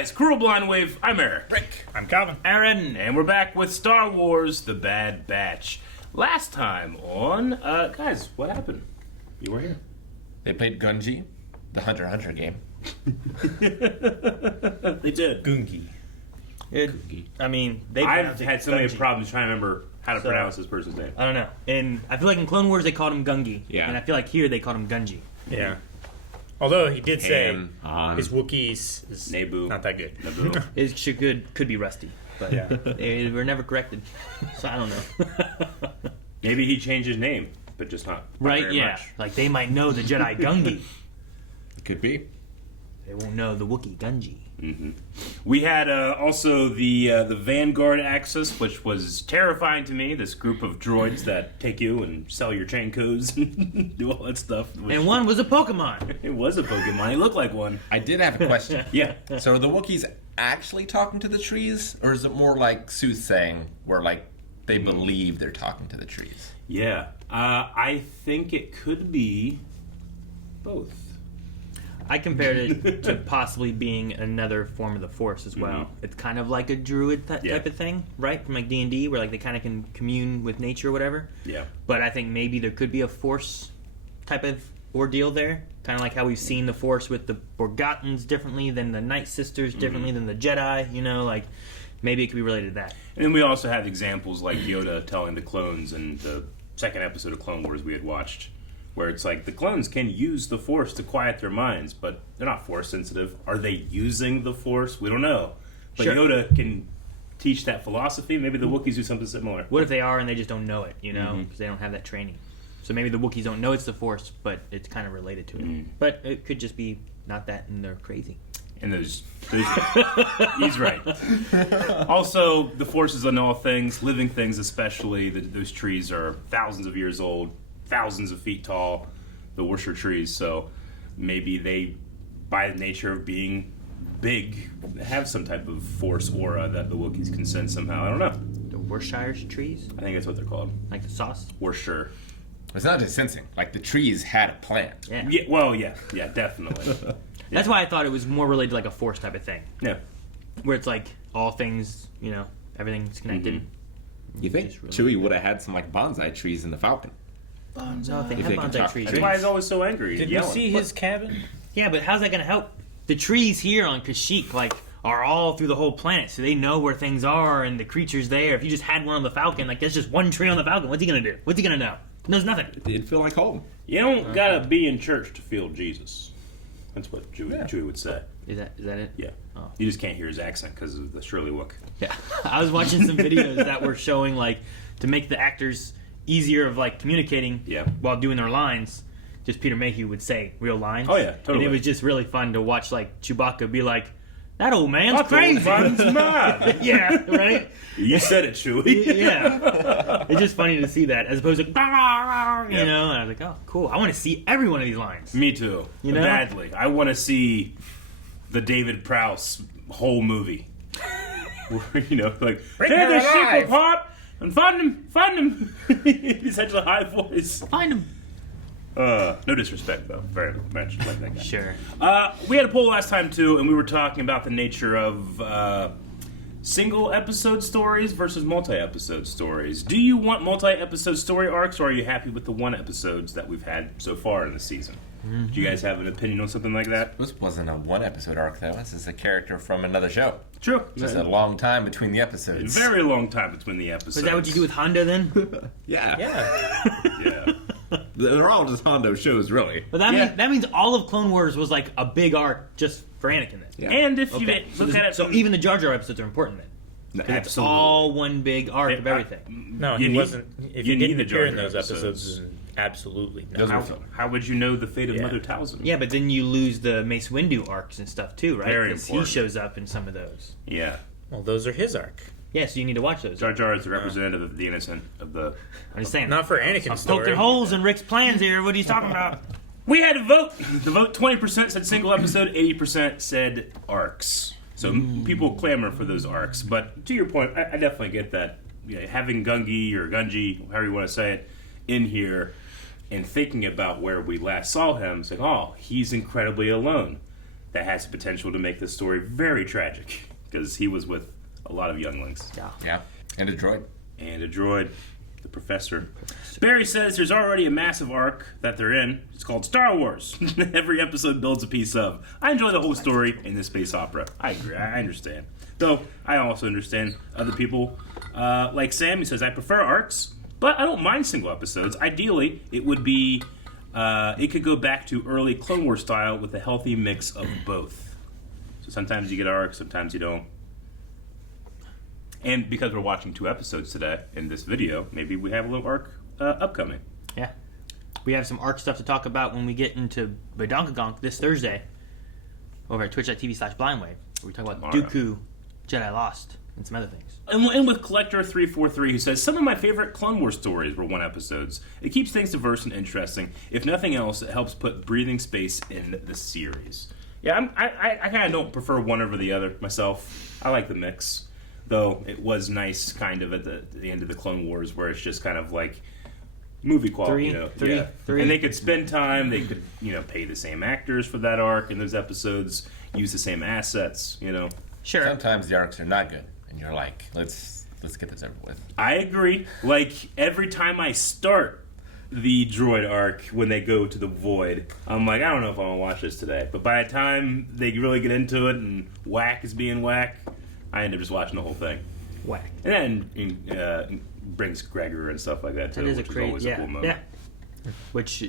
guys, Cruel Blind Wave. I'm Eric. Rick. I'm Calvin. Aaron, and we're back with Star Wars: The Bad Batch. Last time on, guys, what happened? You were here. They played Gungi, the Hunter x Hunter game. They did. Gungi. I've had so many problems trying to remember how to pronounce this person's name. I don't know. And I feel like in Clone Wars they called him Gungi. Yeah. And I feel like here they called him Gungi. Yeah. Although he did say Han. his Wookiees is Naboo. not that good. Naboo. It could be rusty. But Yeah. they were never corrected. So I don't know. Maybe he changed his name, but just not Right, very yeah. much. Like they might know the Jedi Gungi. It could be. They won't know the Wookiee Gungi. Mm-hmm. We had also the Vanguard Axis, which was terrifying to me. This group of droids that take you and sell your chain codes and do all that stuff. And one was a Pokemon. It was a Pokemon. He looked like one. I did have a question. Yeah. So are the Wookiees actually talking to the trees? Or is it more like soothsaying, where like they believe they're talking to the trees? Yeah. I think it could be both. I compared it to possibly being another form of the Force as well. Mm-hmm. It's kind of like a druid type of thing, right? From like D&D, where like they kind of can commune with nature or whatever. Yeah. But I think maybe there could be a Force type of ordeal there. Kind of like how we've seen the Force with the Forgottens differently than the Night Sisters, differently than the Jedi. You know, like maybe it could be related to that. And then we also have examples like Yoda telling the clones in the second episode of Clone Wars we had watched, where it's like the clones can use the Force to quiet their minds, but they're not Force sensitive. Are they using the Force? We don't know. But Sure. Yoda can teach that philosophy. Maybe the Wookiees do something similar. What if they are and they just don't know it, you know, because they don't have that training. So maybe the Wookiees don't know it's the Force, but it's kind of related to it. But it could just be not that and they're crazy. And those he's right. Also, the Force is on all things, living things especially. Those trees are thousands of years old, thousands of feet tall, the Worcester trees. So maybe they, by the nature of being big, have some type of Force aura that the Wookiees can sense somehow. I don't know. The Worcestershire trees, I think that's what they're called. like the sauce. Worcester. It's not just sensing. Like the trees had a plan. Yeah. Yeah, well, yeah, definitely. That's why I thought it was more related to like a Force type of thing, Yeah. where it's like all things, you know, everything's connected. You think Just really Chewy would have had some like bonsai trees in the Falcon? No, they If have they can bonsai talk. trees. That's right? why he's always so angry. Did yelling. you see his cabin? Yeah, but how's that going to help? The trees here on Kashyyyk, like, are all through the whole planet, so they know where things are and the creatures there. If you just had one on the Falcon, like, there's just one tree on the Falcon, what's he going to do? What's he going to know? He knows nothing. It did feel like home. You don't gotta be in church to feel Jesus. That's what Chewy would say. Is that it? Yeah. Oh. You just can't hear his accent because of the Shirley Wook. Yeah. I was watching some videos that were showing, like, to make the actors easier of, like, communicating while doing their lines, just Peter Mayhew would say real lines. Oh, yeah, totally. And it was just really fun to watch, like, Chewbacca be like, that old man's That crazy. old man's mad. Yeah, right? You said it, Chewy. Yeah. It's just funny to see that as opposed to, you know, and I was like, oh, cool. I want to see every one of these lines. Me too. You know? Badly. I want to see the David Prowse whole movie. Where, you know, like, Bring take her the sheep alive." apart and find him. He's such a high voice. Find him. No disrespect, though. Very much like that guy. Sure. We had a poll last time, too, and we were talking about the nature of single episode stories versus multi-episode stories. Do you want multi-episode story arcs, or are you happy with the one episodes that we've had so far in the season? Do you guys have an opinion on something like that? This wasn't a one episode arc though. This is a character from another show. True. Just a long time between the episodes. Very long time between the episodes. Is that what you do with Honda then? Yeah. Yeah. They're all just Hondo shows, really. But that means all of Clone Wars was like a big arc just for Anakin then. Yeah. And if you Okay. look at it... So even the Jar Jar episodes are important then. It's all one big arc of everything. No, You he need- wasn't. If you he need didn't the appear in Jar Jar those episodes, then absolutely no. Those are How would you know the fate of Yeah. Mother Talzin? Yeah, but then you lose the Mace Windu arcs and stuff too, right? Very Because he important. shows up in some of those. Yeah. Well, those are his arc. Yeah, so you need to watch those. Jar Jar is the representative of the innocent of the... I'm just saying. Not for Anakin's Poke story. their holes in Rick's plans here. What are you talking about? We had a vote. The vote 20% said single episode, 80% said arcs. So people clamor for those arcs. But to your point, I definitely get that. Yeah, having Gungi or Gungi, however you want to say it, in here and thinking about where we last saw him, saying, oh, he's incredibly alone. that has the potential to make this story very tragic because he was with a lot of younglings. Yeah. And a droid. And a droid, the professor. Barry says there's already a massive arc that they're in. It's called Star Wars. Every episode builds a piece of. I enjoy the whole story in this space opera. I agree. I understand. Though, I also understand other people. Like Sam, he says, I prefer arcs, but I don't mind single episodes. Ideally, it would be... it could go back to early Clone Wars style with a healthy mix of both. So sometimes you get arcs, sometimes you don't. And because we're watching 2 episodes today in this video, maybe we have a little arc upcoming. Yeah. We have some arc stuff to talk about when we get into Badonkagonk this Thursday over at twitch.tv/blindwave, where we talk about Dooku, Jedi Lost, and some other things. And with Collector343, who says, some of my favorite Clone Wars stories were 1 episodes. It keeps things diverse and interesting. If nothing else, it helps put breathing space in the series. Yeah, I kind of don't prefer one over the other myself. I like the mix. Though it was nice kind of at the end of the Clone Wars where it's just kind of like movie quality, Three. And they could spend time, they could, pay the same actors for that arc in those episodes, use the same assets, Sure. Sometimes the arcs are not good, and you're like, let's get this over with. I agree. Like, every time I start the droid arc when they go to the void, I'm like, I don't know if I want to watch this today. But by the time they really get into it and whack is being whack, I end up just watching the whole thing. Whack. And then brings Gregor and stuff like that too, That is which is a always a cool moment. Yeah. Which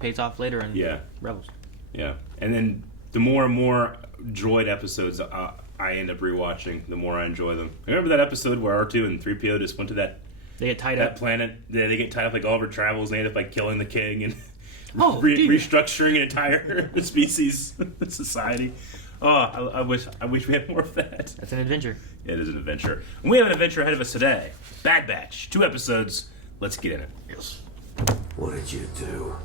pays off later in Rebels. Yeah. And then the more and more droid episodes I end up rewatching, the more I enjoy them. Remember that episode where R2 and 3PO just went to that They get tied up. planet? Yeah, they get tied up like Oliver Travels. They end up like killing the king and restructuring an entire species society. Oh, I wish we had more of that. That's an adventure. It is an adventure. And we have an adventure ahead of us today. Bad Batch. 2 episodes. Let's get in it. Yes. What did you do?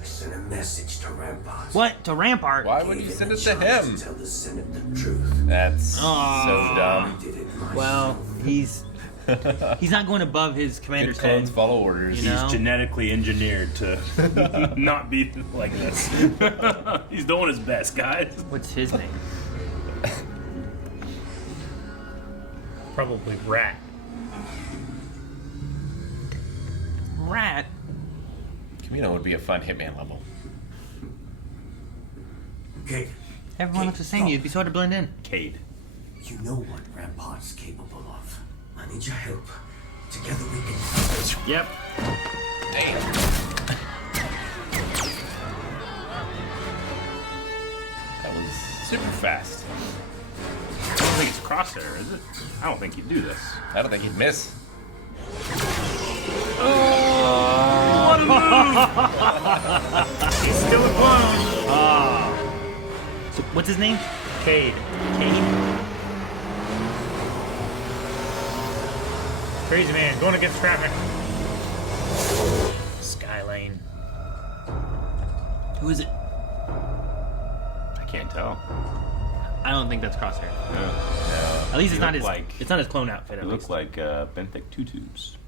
I sent a message to Rampart. What? To Rampart? Why would you send it to him? Tell the Senate the truth. That's so dumb. I did it myself. Well, he's not going above his commander's Good clones head. follow orders. You know? He's genetically engineered to not be like this. He's doing his best, guys. What's his name? Probably Rat. Rat. Kamino would be a fun Hitman level. Kate, Everyone looks the same. You'd be sort of blend in. Cade. you know what Rampart's capable of. I need your help. Together we can... Yep. Damn. That was super fast. I don't think it's Crosshair, is it? I don't think he'd do this. I don't think he'd miss. He's still a clone. So what's his name? Cade. Cade. Crazy man, going against traffic. Skylane. Who is it? I can't tell. I don't think that's Crosshair. No. At least it's He not looked his. like- It's not his clone outfit. It At looks least. like benthic tutus.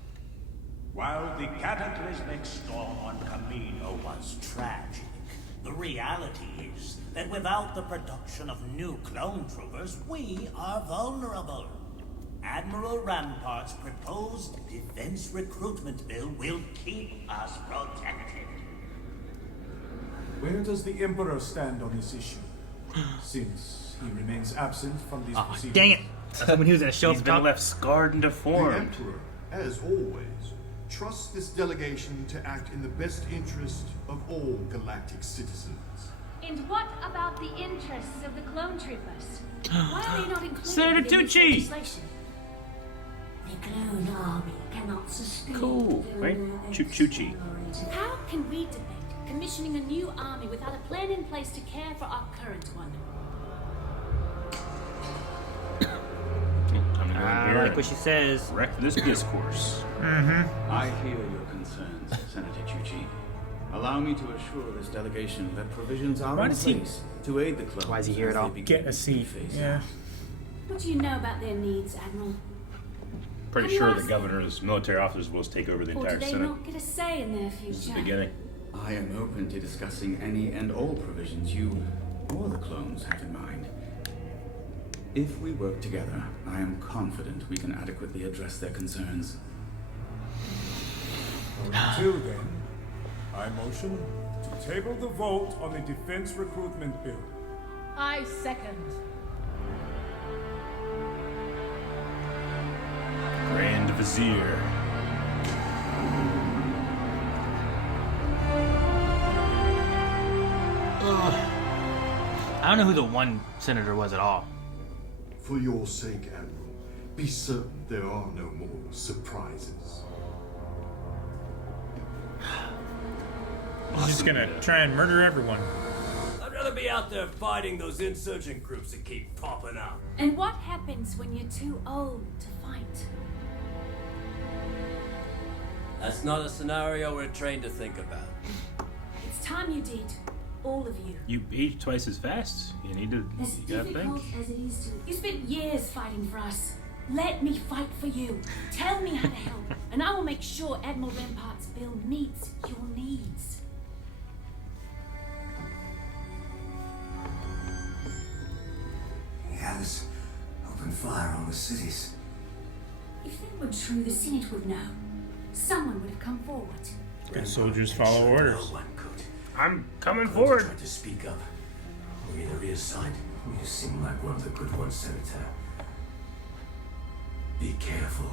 While the cataclysmic storm on Camino was tragic, the reality is that without the production of new clone troopers, we are vulnerable. Admiral Rampart's proposed defense recruitment bill will keep us protected. Where does the Emperor stand on this issue? Since he remains absent from these Oh, proceedings. dang it! I thought when he was gonna show He's up. been top- left scarred and The deformed. Emperor, as always, trusts this delegation to act in the best interest of all galactic citizens. And what about the interests of the clone troopers? Why are they not included Senator in this Tucci! legislation? The clone army cannot sustain. Cool, right? Chuchi. How can we debate commissioning a new army without a plan in place to care for our current one? I'm gonna I go here like what she says. and wreck this discourse. I hear your concerns, Senator Chuchi. Allow me to assure this delegation that provisions are in place to aid the clones. Why is he here at all? Get a seat. Yeah. What do you know about their needs, Admiral? Pretty Have you sure the asked governor's military officers will just take over the Or entire do they Senate. not get a say in their This is the future? beginning. I am open to discussing any and all provisions you or the clones have in mind. If we work together, I am confident we can adequately address their concerns. Until then, I motion to table the vote on the defense recruitment bill. I second. Grand Vizier. I don't know who the one senator was at all. For your sake, Admiral, be certain there are no more surprises. He's just gonna try and murder everyone. I'd rather be out there fighting those insurgent groups that keep popping up. And what happens when you're too old to fight? That's not a scenario we're trained to think about. It's time you did. All of you. You age twice as fast. You need to. As You gotta difficult think. as it is to... You spent years fighting for us. Let me fight for you. Tell me how to help, and I will make sure Admiral Rampart's bill meets your needs. He has opened fire on the cities. If that were true, the Senate would know. Someone would have come forward. Good soldiers follow orders. No one could. I'm coming Could forward. try to speak up. Or either reassign. You seem like one of the good ones, Senator. Be careful.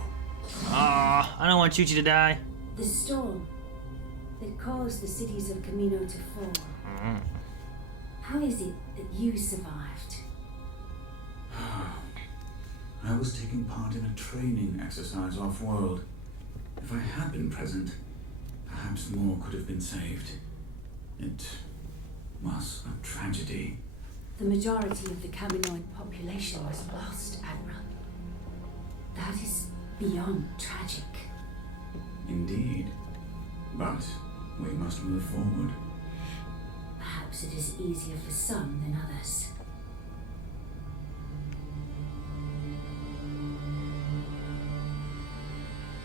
Aw, I don't want Chuchi to die. The storm that caused the cities of Camino to fall. How is it that you survived? I was taking part in a training exercise off-world. If I had been present, perhaps more could have been saved. It was a tragedy. The majority of the Caminoid population was lost, Admiral. That is beyond tragic. Indeed. But we must move forward. Perhaps it is easier for some than others.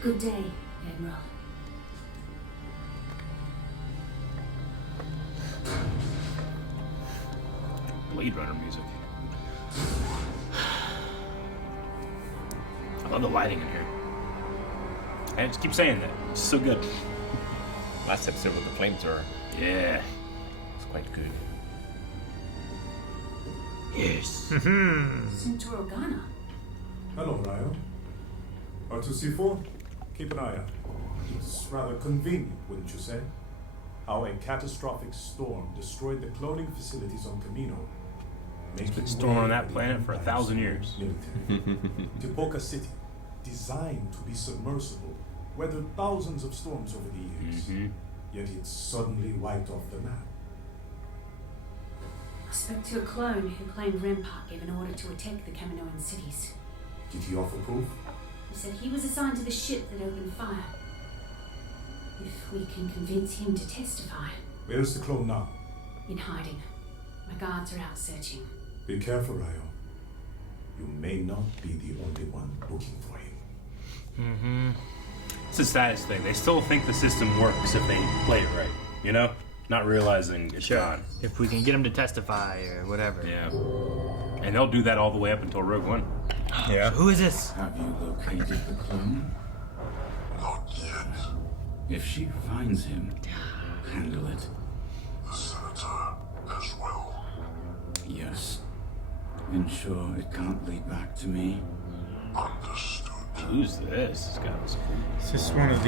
Good day, Admiral. Blade Runner music. I love the lighting in here. I just keep saying that. It's so good. Last episode with the flamethrower. Yeah. It's quite good. Yes. Senator Organa. Hello, Ryo. R2C4, keep an eye out. It's rather convenient, wouldn't you say? How a catastrophic storm destroyed the cloning facilities on Camino. It's been storming on that planet for 1,000 years. Tipoca City, designed to be submersible, weathered thousands of storms over the years. Yet it suddenly wiped off the map. I spoke to a clone who claimed Rampart gave an order to attack the Caminoan cities. Did he offer proof? He said he was assigned to the ship that opened fire. If we can convince him to testify. Where's the clone now? In hiding. My guards are out searching. Be careful, Ryo. You may not be the only one looking for him. It's the saddest thing. They still think the system works if they play it right. You know? Not realizing it's gone. If we can get him to testify or whatever. Yeah. And they'll do that all the way up until Rogue One. Yeah. Who is this? Have you located the clone? Not yet. If she finds him, handle it. The Senator as well. Yes. Ensure it can't lead back to me. Understood. Who's this? This guy was cool. Is this one of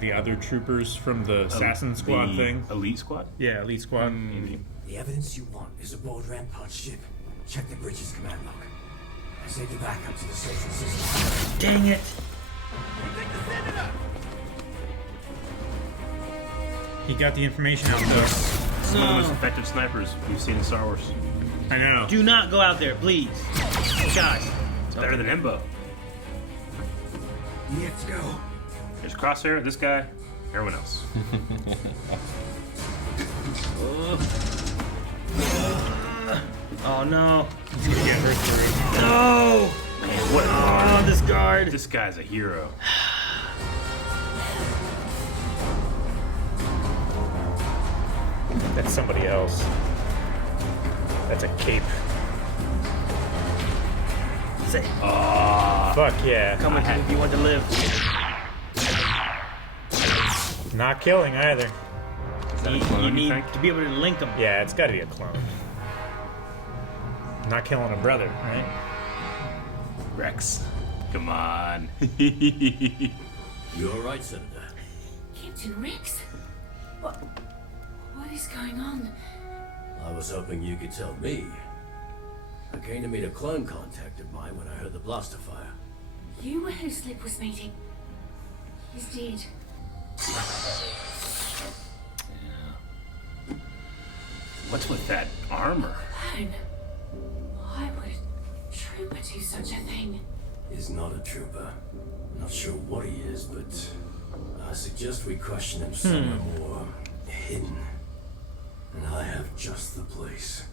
the other troopers from the assassin squad The thing? Elite Squad? Yeah, elite squad. The evidence you want is aboard Rampart's ship. Check the bridge's command log. I saved the backup to the social system. Dang it! He got the information out though. Some of the most effective snipers we've seen in Star Wars. I know. Do not go out there, please. Guys. It's better than Himbo. Let's go. There's Crosshair, this guy, everyone else. Oh no. He's gonna get hurt through. No! Man, what? Oh, this guard. This guy's a hero. That's somebody else. That's a cape. Say, Fuck yeah. come with me if you want to live. Not killing either. You need to be able to link them. Yeah, it's gotta be a clone. Not killing a brother, right? Rex, come on. You alright, Senator? Captain Rex? What is going on? I was hoping you could tell me. I came to meet a clone contact of mine when I heard the blaster fire. You were who Slip was meeting. He's dead. What's with that armor? Clone. Why would a trooper do such a thing? He's not a trooper. Not sure what he is, but I suggest we question him somewhere more hidden. And I have just the place.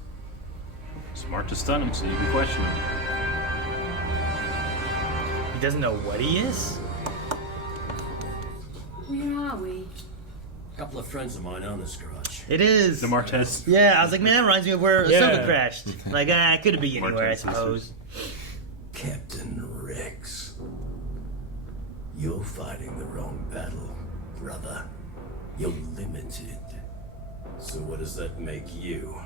Smart to stun him so you can question him. He doesn't know what he is? Where are we? A couple of friends of mine own this garage. It is. The Martez. Yeah, I was like, man, that reminds me of where Yeah. Ahsoka crashed. Like, it could be anywhere, I Martez suppose. Captain Rex. You're fighting the wrong battle, brother. You're limited. So what does that make you?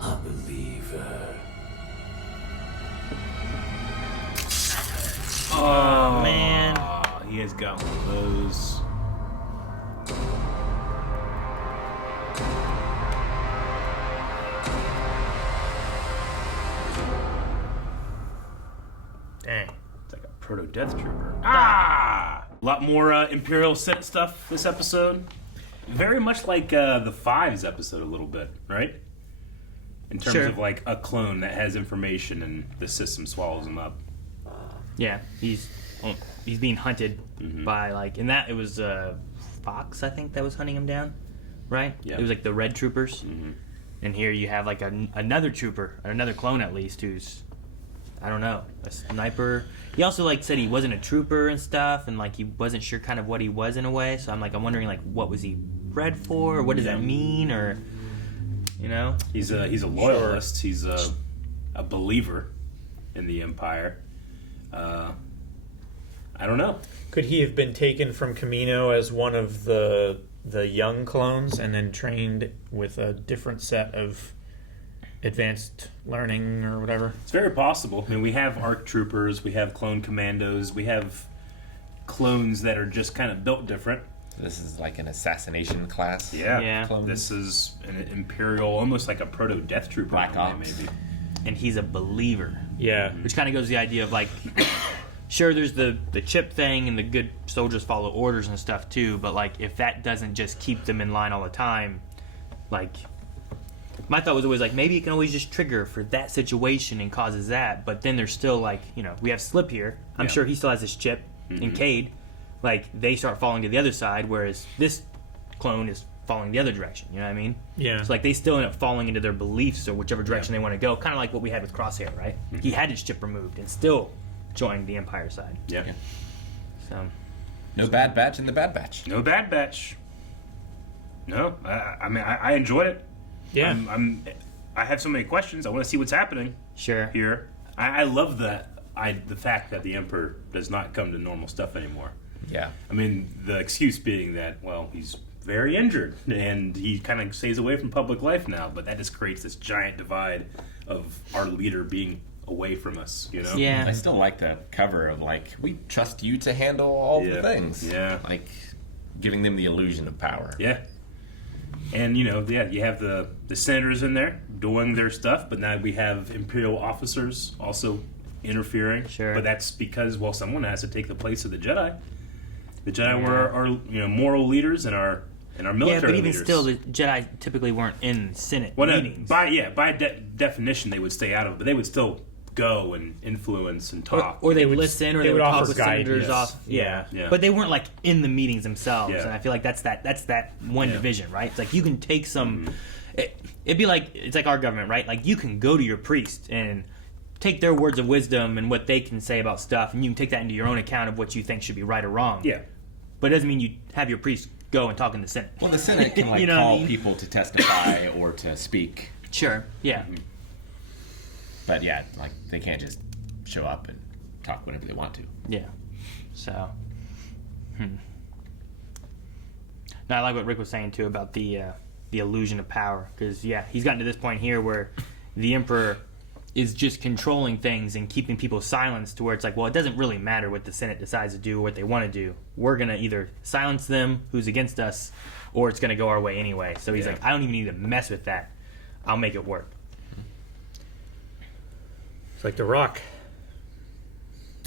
A believer. Oh, man. He has got one of those. Dang. It's like a proto-death trooper. Ah! A lot more Imperial Senate stuff this episode. Very much like the Fives episode a little bit, right? In terms Sure. of like a clone that has information and the system swallows him up. Yeah, he's being hunted Mm-hmm. by, like, and that, it was Fox, I think, that was hunting him down, right? Yeah. It was like the Red Troopers. Mm-hmm. And here you have, like, another trooper, another clone at least, who's, I don't know, a sniper. He also, like, said he wasn't a trooper and stuff, and, like, he wasn't sure kind of what he was in a way. So I'm wondering, like, what was he bred for? Or what does that mean? Or, you know? He's a loyalist. He's a believer in the Empire. I don't know. Could he have been taken from Camino as one of the young clones and then trained with a different set of advanced learning or whatever? It's very possible. I mean, we have ARC troopers, we have clone commandos, we have clones that are just kind of built different. This is like an assassination class. Yeah. Clones. This is an Imperial, almost like a proto-death trooper. Black in a way, Ops. maybe. And he's a believer. Yeah. Which kind of goes to the idea of, like, sure, there's the chip thing and the good soldiers follow orders and stuff too, but, like, if that doesn't just keep them in line all the time, like, my thought was always, like, maybe it can always just trigger for that situation and causes that, but then there's still, like, you know, we have Slip here. I'm sure he still has his chip, and Cade. Like, they start falling to the other side, whereas this clone is falling the other direction, you know what I mean? Yeah. So, like, they still end up falling into their beliefs or whichever direction they want to go, kind of like what we had with Crosshair, right? He had his chip removed and still joined the Empire side. Yeah. So, No Bad Batch in the Bad Batch. No Bad Batch. No. I mean, I enjoyed it. Yeah. I have so many questions. I want to see what's happening sure. here. I love the fact that the Emperor does not come to normal stuff anymore. Yeah. I mean, the excuse being that, well, he's very injured and he kind of stays away from public life now, but that just creates this giant divide of our leader being away from us, you know? Yeah. I still like the cover of, like, we trust you to handle all the things. Yeah. Like, giving them the illusion of power. Yeah. And, you know, you have the senators in there doing their stuff, but now we have Imperial officers also interfering. Sure. But that's because, well, someone has to take the place of the Jedi. The Jedi were our moral leaders and our military yeah, but even leaders. still, the Jedi typically weren't in Senate meetings. By definition, they would stay out of it, but they would still go and influence and talk. Or they would listen, or they would talk offer with senators guidance. off. Yeah. But they weren't, like, in the meetings themselves. Yeah. And I feel like that's that one division, right? It's like you can take some. It'd be like, it's like our government, right? Like, you can go to your priest and take their words of wisdom and what they can say about stuff, and you can take that into your own account of what you think should be right or wrong. Yeah. but it doesn't mean you have your priest go and talk in the Senate. Well, the Senate can like You know what I call mean? people to testify or to speak. Sure. Yeah. But yeah, like they can't just show up and talk whenever they want to. Yeah. So. Now I like what Rick was saying too about the illusion of power, because he's gotten to this point here where the Emperor is just controlling things and keeping people silenced, to where it's like, well, it doesn't really matter what the Senate decides to do or what they want to do. We're gonna either silence them, who's against us, or it's gonna go our way anyway. So he's like, I don't even need to mess with that. I'll make it work. It's like The Rock.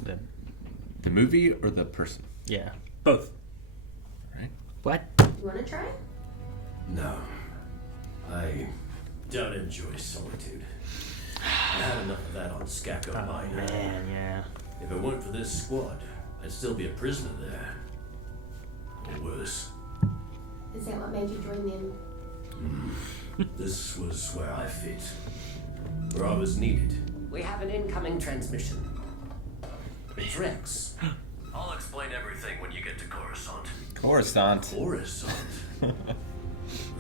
The movie or the person? Yeah. Both. Right? What? You want to try? No. I don't enjoy solitude. I had enough of that on Skako Minor. Man, yeah. If it weren't for this squad, I'd still be a prisoner there. Or worse. Is that what made you join them? This was where I fit. Where I was needed. We have an incoming transmission. It's Rex. I'll explain everything when you get to Coruscant. Coruscant. Coruscant?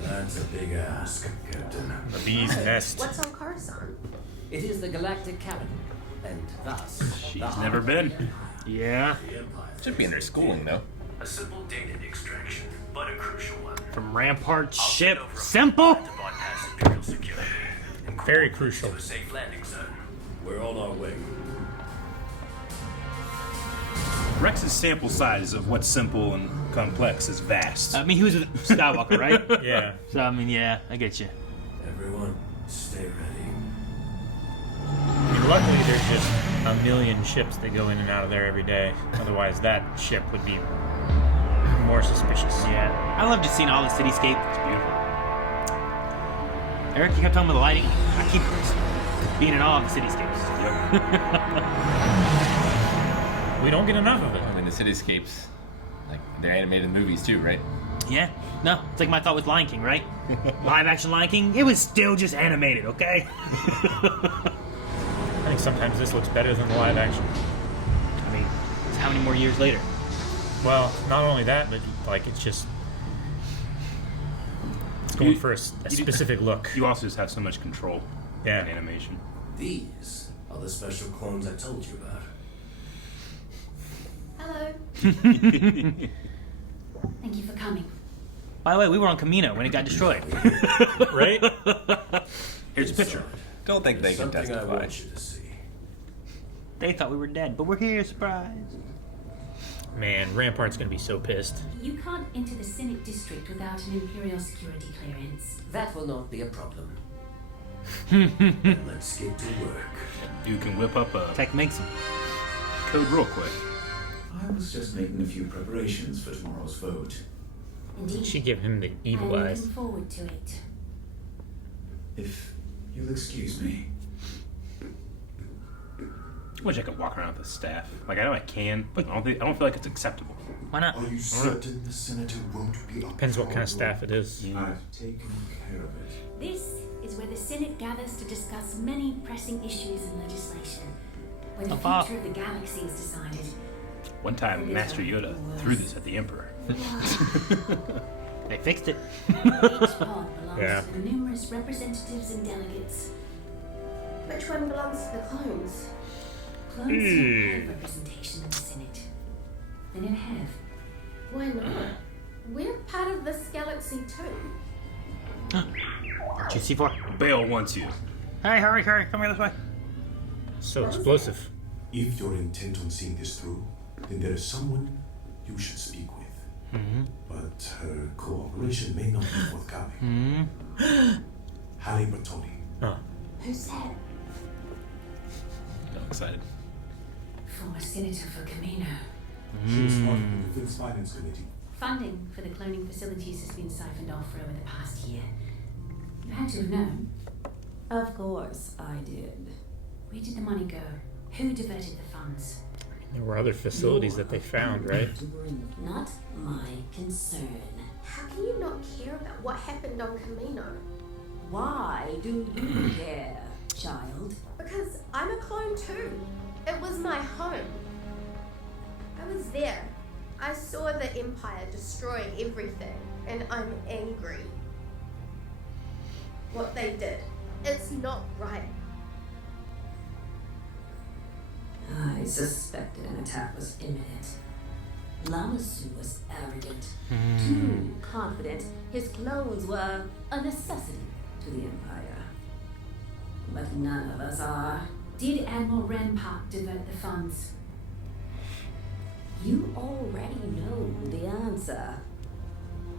That's a big ask, Captain. The bee's nest. What's on Coruscant? It is the galactic capital, and thus She's never been. Yeah. Should be in their schooling though. A simple data extraction, but a crucial one. From Rampart's ship. Simple? To bypass Imperial security. And Very crucial. to a safe landing zone. We're on our way. Rex's sample size of what's simple and complex is vast. I mean, he was with Skywalker, right? Yeah. So, I mean, yeah, I get you. Everyone, stay ready. I mean, luckily, there's just a million ships that go in and out of there every day. Otherwise, that ship would be more suspicious. Yeah. I love just seeing all the cityscape. It's beautiful. Eric, you kept talking about the lighting. I keep being in awe of the cityscapes. We don't get enough of it. I mean, the cityscapes, like they're animated movies too, right? Yeah. No, it's like my thought with Lion King, right? Live action Lion King, it was still just animated, okay? I think sometimes this looks better than the live action. I mean, it's how many more years later? Well, not only that, but like it's just it's going for a specific look. You also just have so much control Yeah. in animation. These are the special clones I told you about. Hello. Thank you for coming. By the way, we were on Camino when it got destroyed. Right? Here's a picture. Don't think they can Something I testify. want you to see. They thought we were dead, but we're here, surprise. Man, Rampart's gonna be so pissed. You can't enter the Senate district without an Imperial security clearance. that will not be a problem. Let's get to work. You can whip up a Tech makes them. code real quick. I was just making a few preparations for tomorrow's vote. Indeed. She give him the evil I'm eyes. looking forward to it. If you'll excuse me. I wish I could walk around with a staff. Like I know I can, but I don't feel like it's acceptable. Why not? Are you certain the senator won't be up? Depends what kind of staff it is. I've taken care of it. This is where the Senate gathers to discuss many pressing issues and legislation. Where the Papa. future of the galaxy is decided. One time, Master Yoda threw this at the Emperor. They fixed it. Each pod belongs Yeah. to the numerous representatives and delegates. Which one belongs to the clones? Clones don't have representation in the Senate. They never have. Why not? We're part of this galaxy too. GC4. Bale wants you. Hey, hurry, come here this way. So explosive. If you're intent on seeing this through, then there is someone you should speak with. But her cooperation may not be forthcoming. Halle Bertoni. Oh. Who's that? I'm excited. Former senator for Camino. She is part of the Defense Finance Committee. Funding for the cloning facilities has been siphoned off for over the past year. You had to have known. Of course I did. Where did the money go? Who diverted the funds? There were other facilities that they found, right? Not my concern. How can you not care about what happened on Camino? Why do you care, child? Because I'm a clone too. It was my home. I was there. I saw the Empire destroy everything, and I'm angry. What they did, it's not right. I suspected an attack was imminent. Lamasu was arrogant, too confident his clones were a necessity to the Empire. But none of us are. Did Admiral Rampart divert the funds? You already know the answer.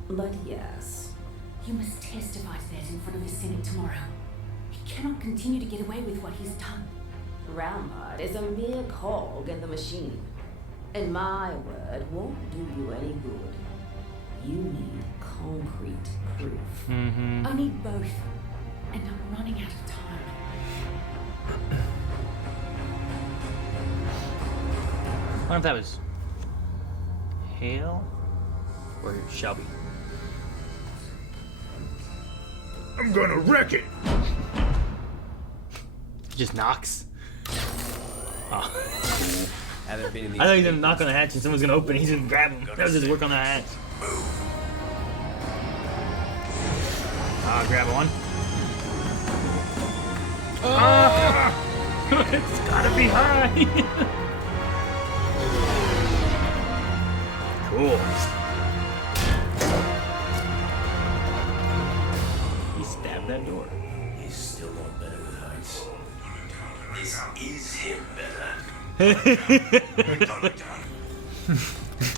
But yes. You must testify to that in front of the Senate tomorrow. He cannot continue to get away with what he's done. Rampart is a mere cog in the machine. And my word won't do you any good. You need concrete proof. I need both. And I'm running out of time. I wonder if that was Hale or Shelby. I'm gonna wreck it! Just knocks. Oh. Haven't been in these I thought he was gonna knock on the hatch and someone's gonna open it. He's gonna grab him. That was his work on the hatch. Grab one. It's gotta be high. Cool. He stabbed that door. He's still not better with heights. This is him better.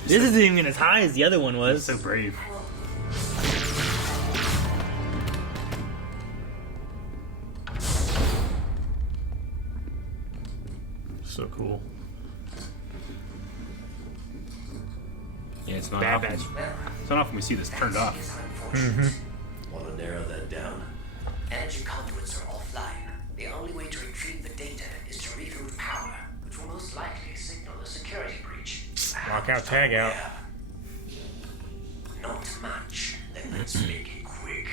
This isn't even as high as the other one was. So brave. So cool. Yeah, it's not Bad often. batch. It's not often we see this turned off. Want to narrow that down? Energy conduits are offline. The only way to retrieve the data is to reroute power, which will most likely signal a security breach. Lockout, tag out. Not much. Then let's make it quick.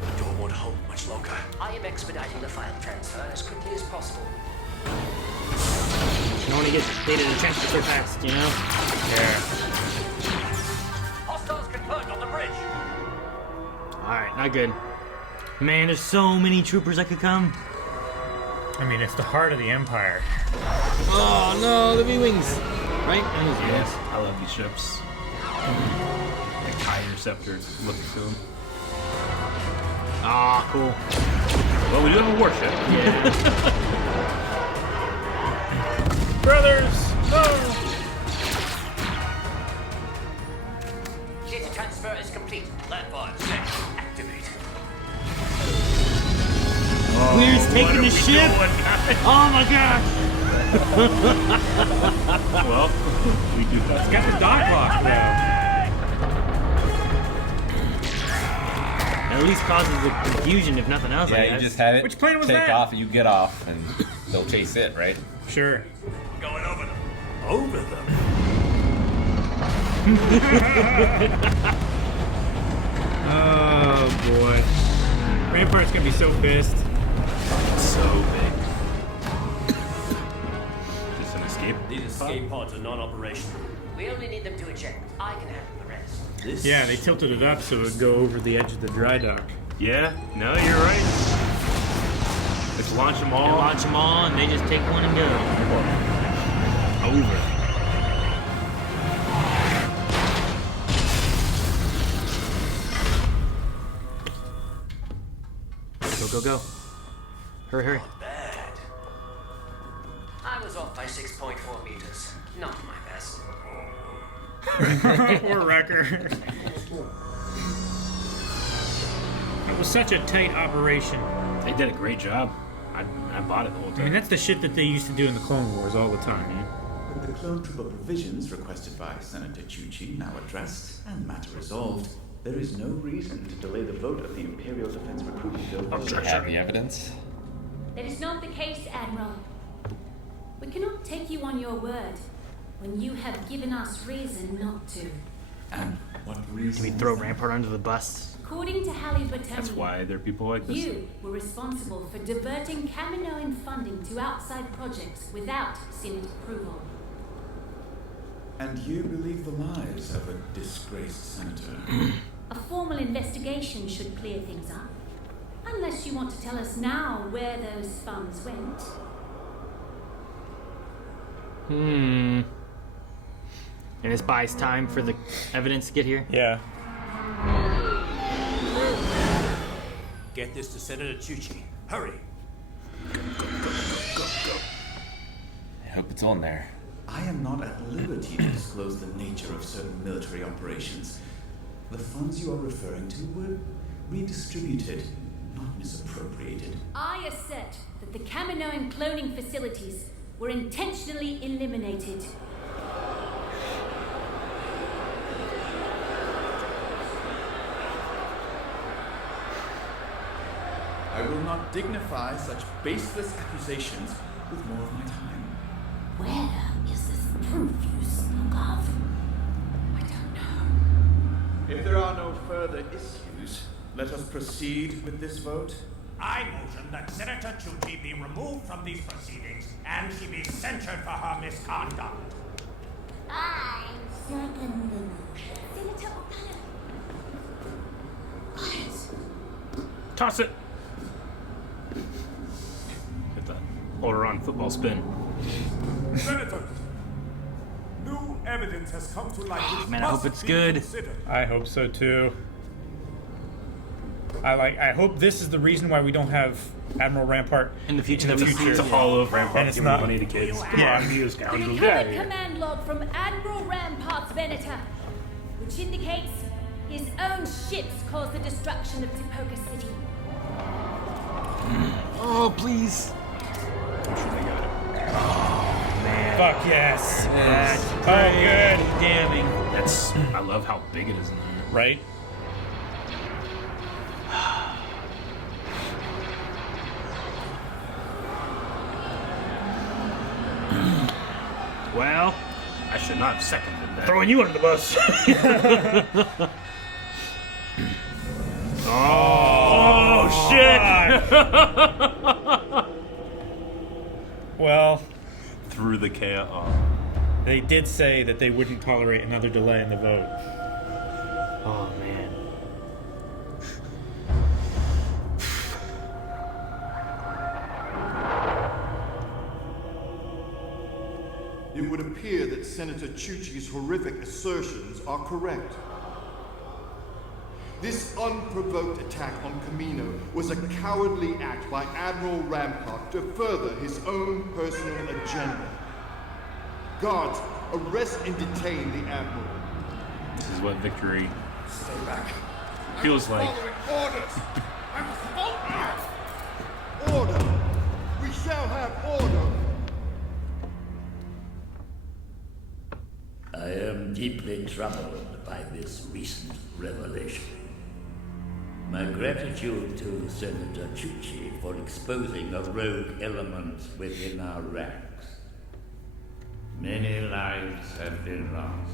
The door won't hold much longer. I am expediting the file transfer as quickly as possible. You don't want to get data to transfer so fast, you know? Yeah. Hostiles confirmed on the bridge. Alright, not good. Man, there's so many troopers that could come. I mean, it's the heart of the Empire. Oh no, the V-Wings! Right? Yes, I love these ships. The TIE Interceptors, looking to them. Ah, cool. Well, we do have a warship. Yeah. Brothers! Oh! Data transfer is complete. Landfire set. Activate. Weir's taking the ship! Oh my gosh! Well, we do that. It's got the dock lock, though. At least causes the confusion, if nothing else. I Yeah, guess. you just have it. Which plane was take that? off, and you get off, and they'll chase it, right? Sure. Going over them. Over them? Oh boy. Rampart's gonna be so pissed. So big. Just an escape. These escape pods are non-operational. We only need them to eject. I can handle the rest. This Yeah, they tilted it up so it would go over the edge of the dry dock. Yeah, no, you're right. Let's launch them They all. launch them all, and they just take one and go. Over. Go, go, go. Hurry, hurry. Bad. I was off by 6.4 meters. Not my best. Poor Wrecker. It was such a tight operation. They did a great job. I bought it the whole time. I mean, that's the shit that they used to do in the Clone Wars all the time. With the clone trooper provisions requested by Senator Chuchi now addressed and matter resolved, there is no reason to delay the vote of the Imperial Defense Recruitment Bill. Do you have the evidence? That is not the case, Admiral. We cannot take you on your word when you have given us reason not to. And what reason? Can we throw Rampart under the bus? According to Halley's That's why there are people like this. you were responsible for diverting Kaminoan funding to outside projects without Senate approval. And you believe the lies of a disgraced senator? A formal investigation should clear things up. Unless you want to tell us now where those funds went. And this buys time for the evidence to get here? Yeah. Get this to Senator Chuchi. Hurry. I hope it's on there. I am not at liberty to disclose the nature of certain military operations. The funds you are referring to were redistributed, not misappropriated. I assert that the Kaminoan cloning facilities were intentionally eliminated. I will not dignify such baseless accusations with more of my time. Where is this proof you spoke of? I don't know. If there are no further issues, let us proceed with this vote. I motion that Senator Chuchi be removed from these proceedings and she be censured for her misconduct. I second the motion. Senator O'Connor. Toss it. Get that Oleron football spin. Senators, new evidence has come to light which Man, I hope must it's be good. considered. I hope so too. I hope this is the reason why we don't have Admiral Rampart in the future. It's a hollow of Rampart and it's giving not money to kids. Come Yeah. on, you scoundrels. Recovered command log from Admiral Rampart's Venator, which indicates his own ships caused the destruction of Tipoca City. Oh, please. I'm sure they got it. Man. Fuck yes. That's Oh, pretty good. damning. That's. I love how big it is in there. Right? Well, I should not have seconded that. throwing you under the bus. Oh, shit! Well, Through the chaos. they did say that they wouldn't tolerate another delay in the vote. Oh, man. It would appear that Senator Chuchi's horrific assertions are correct. This unprovoked attack on Camino was a cowardly act by Admiral Rampart to further his own personal agenda. Guards, arrest and detain the Admiral. This is what victory Stay back. feels like. Orders! Order! We shall have order! I am deeply troubled by this recent revelation. My gratitude to Senator Chuchi for exposing a rogue element within our ranks. Many lives have been lost,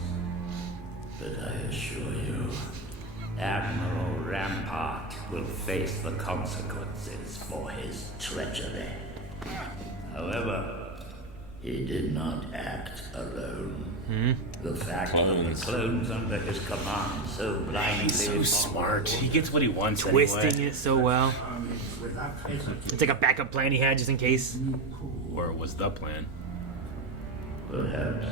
but I assure you, Admiral Rampart will face the consequences for his treachery. However, he did not act alone. The fact that the clones under his command so blindly... He's so smart. He gets what he wants Twisting anyway. it so well. It's like a backup plan he had just in case. Or it was the plan. Perhaps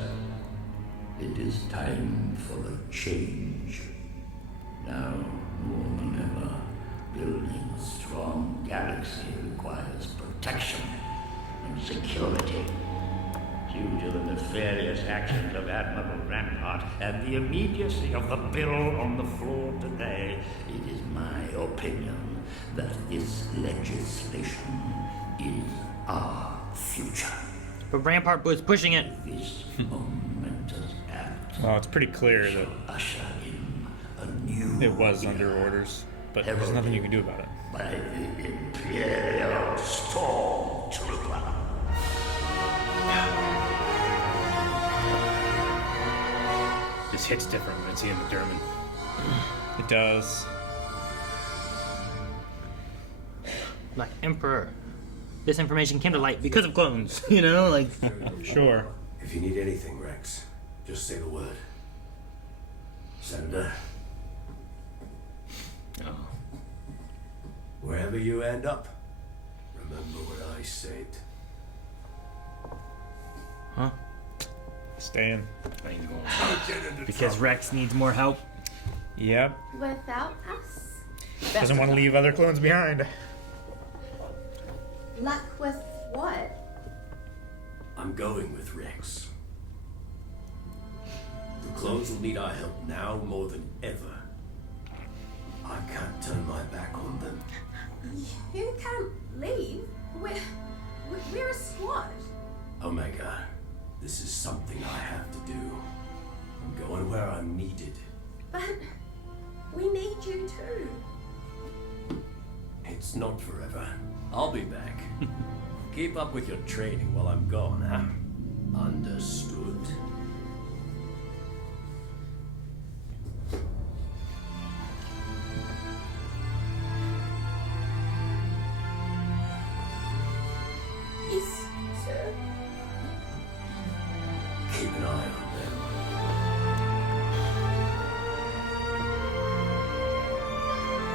it is time for a change. Now, more than ever, building a strong galaxy requires protection and security. Due to the nefarious actions of Admiral Rampart and the immediacy of the bill on the floor today, it is my opinion that this legislation is our future. But Rampart was pushing it. This momentous act Well, it's pretty clear that usher in a new it was under orders, but there's nothing you can do about it. by the Imperial Stormtrooper. Just hits different when it's Ian McDermott. It does. Like Emperor. This information came to light because of clones, you know, like. Sure. If you need anything, Rex, just say the word. Senator. Oh. Wherever you end up, remember what I said. Huh? Staying. Because Rex needs more help. Yep. Without us? Doesn't want to leave other clones behind. Luck with what? I'm going with Rex. The clones will need our help now more than ever. I can't turn my back on them. You can't leave. We're a squad. Omega, this is something I have to do. I'm going where I'm needed. But we need you too. It's not forever. I'll be back. Keep up with your training while I'm gone, huh? Understood. Yes, sir. Keep an eye on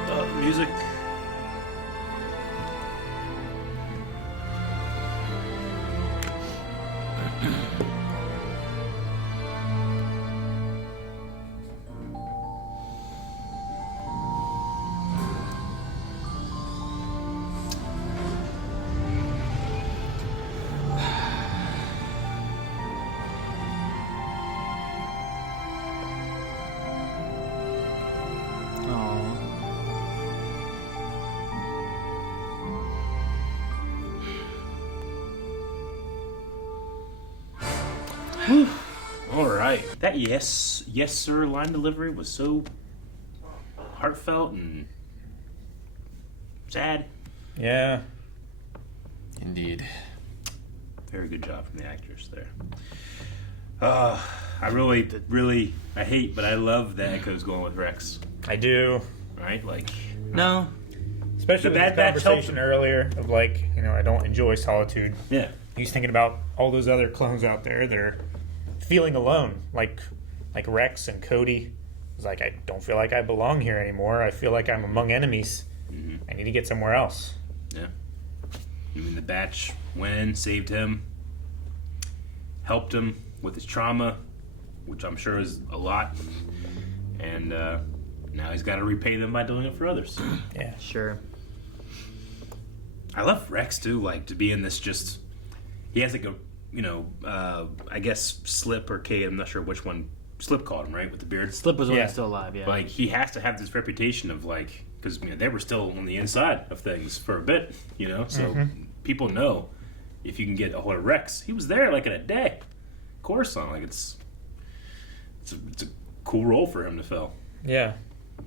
them. Music. All right. That yes sir line delivery was so heartfelt and sad. Yeah. Indeed. Very good job from the actors there. I really, I hate, but I love that Echo's going with Rex. I do. Right? Like, no. Especially The with Bad the Batch conversation helped. earlier of like, you know, I don't enjoy solitude. Yeah. He's thinking about all those other clones out there that are feeling alone, like Rex and Cody. He's like, I don't feel like I belong here anymore. I feel like I'm among enemies. Mm-hmm. I need to get somewhere else. Yeah. I mean, the Batch went in, saved him, helped him with his trauma, which I'm sure is a lot. And now he's got to repay them by doing it for others. Yeah. Sure. I love Rex too, like to be in this just. He has like a, you know, I guess Slip or Kate, I'm not sure which one. Slip called him, right, with the beard. Slip was one that's still alive, yeah. Like he has to have this reputation of like, because you know, they were still on the inside of things for a bit, you know. So people know if you can get a hold of Rex, he was there like in a day. Coruscant, like it's a cool role for him to fill. Yeah.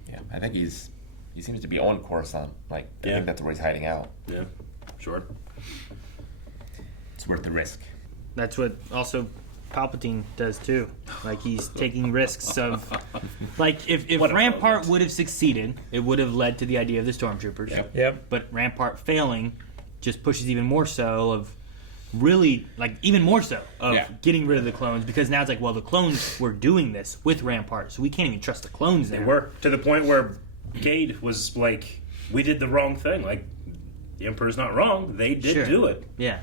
Yeah, I think he seems to be on Coruscant. Like, I think that's where he's hiding out. Yeah, sure. It's worth the risk. That's what also Palpatine does too. Like he's taking risks of, like if Rampart would have succeeded, it would have led to the idea of the Stormtroopers. Yep. But Rampart failing just pushes even more so of really, like even more so of getting rid of the clones, because now it's like, well, the clones were doing this with Rampart, so we can't even trust the clones now. They were to the point where Cade was like, we did the wrong thing. Like the Emperor's not wrong. They did do it. Yeah.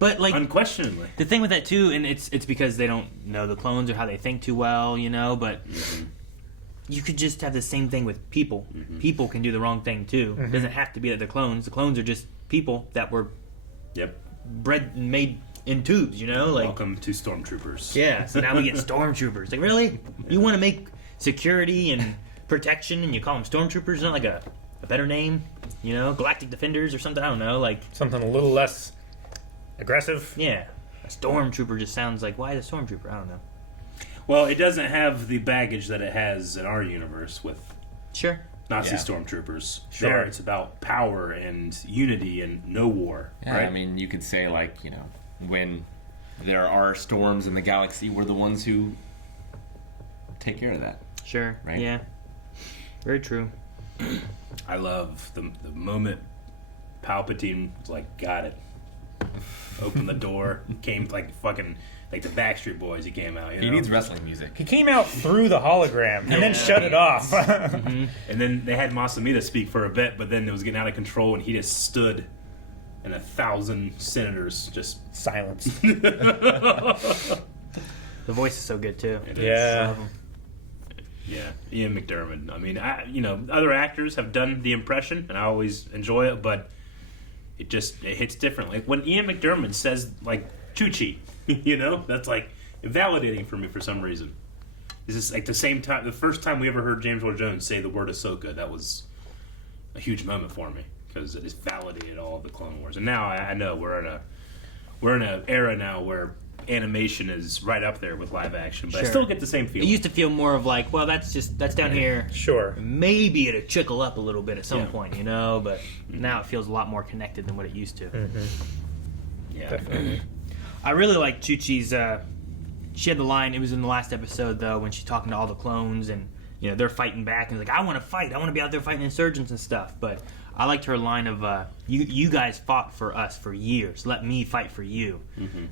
But like unquestionably, the thing with that too, and it's because they don't know the clones or how they think too well, you know. But you could just have the same thing with people. People can do the wrong thing too. It doesn't have to be that they're clones. The clones are just people that were bred and made in tubes, you know. Like welcome to Stormtroopers. Yeah. So now we get Stormtroopers. Like really, you want to make security and protection, and you call them Stormtroopers? Not like a better name, you know, Galactic Defenders or something. I don't know, like something a little less aggressive. Yeah. A Stormtrooper just sounds like, why the Stormtrooper? I don't know. Well, it doesn't have the baggage that it has in our universe with Nazi Yeah. stormtroopers. Sure. There, it's about power and unity and no war. Yeah, right? I mean, you could say, like, you know, when there are storms in the galaxy, we're the ones who take care of that. Sure. Right? Yeah. Very true. I love the moment Palpatine was like, got it. Opened the door, came like fucking like the Backstreet Boys. He came out. You know? He needs wrestling music. He came out through the hologram and then shut it off. And then they had Masamita speak for a bit, but then it was getting out of control, and he just stood, and 1,000 senators just silenced. The voice is so good too. Yeah. Yeah, Ian McDiarmid. I mean, other actors have done the impression, and I always enjoy it, but it hits differently. Like when Ian McDiarmid says like "Chuchi," that's like invalidating for me for some reason. This is like the first time we ever heard James Earl Jones say the word Ahsoka. That was a huge moment for me because it has validated all of the Clone Wars. And now I know we're in an era now where animation is right up there with live action, but I still get the same feeling. It used to feel more of like, well, that's down here. Sure. Maybe it'd trickle up a little bit at some point, but now it feels a lot more connected than what it used to. Yeah. Definitely. I really like Chuchi's, she had the line, it was in the last episode though, when she's talking to all the clones and, they're fighting back and like, I want to fight, I want to be out there fighting insurgents and stuff, but I liked her line of, you guys fought for us for years, let me fight for you.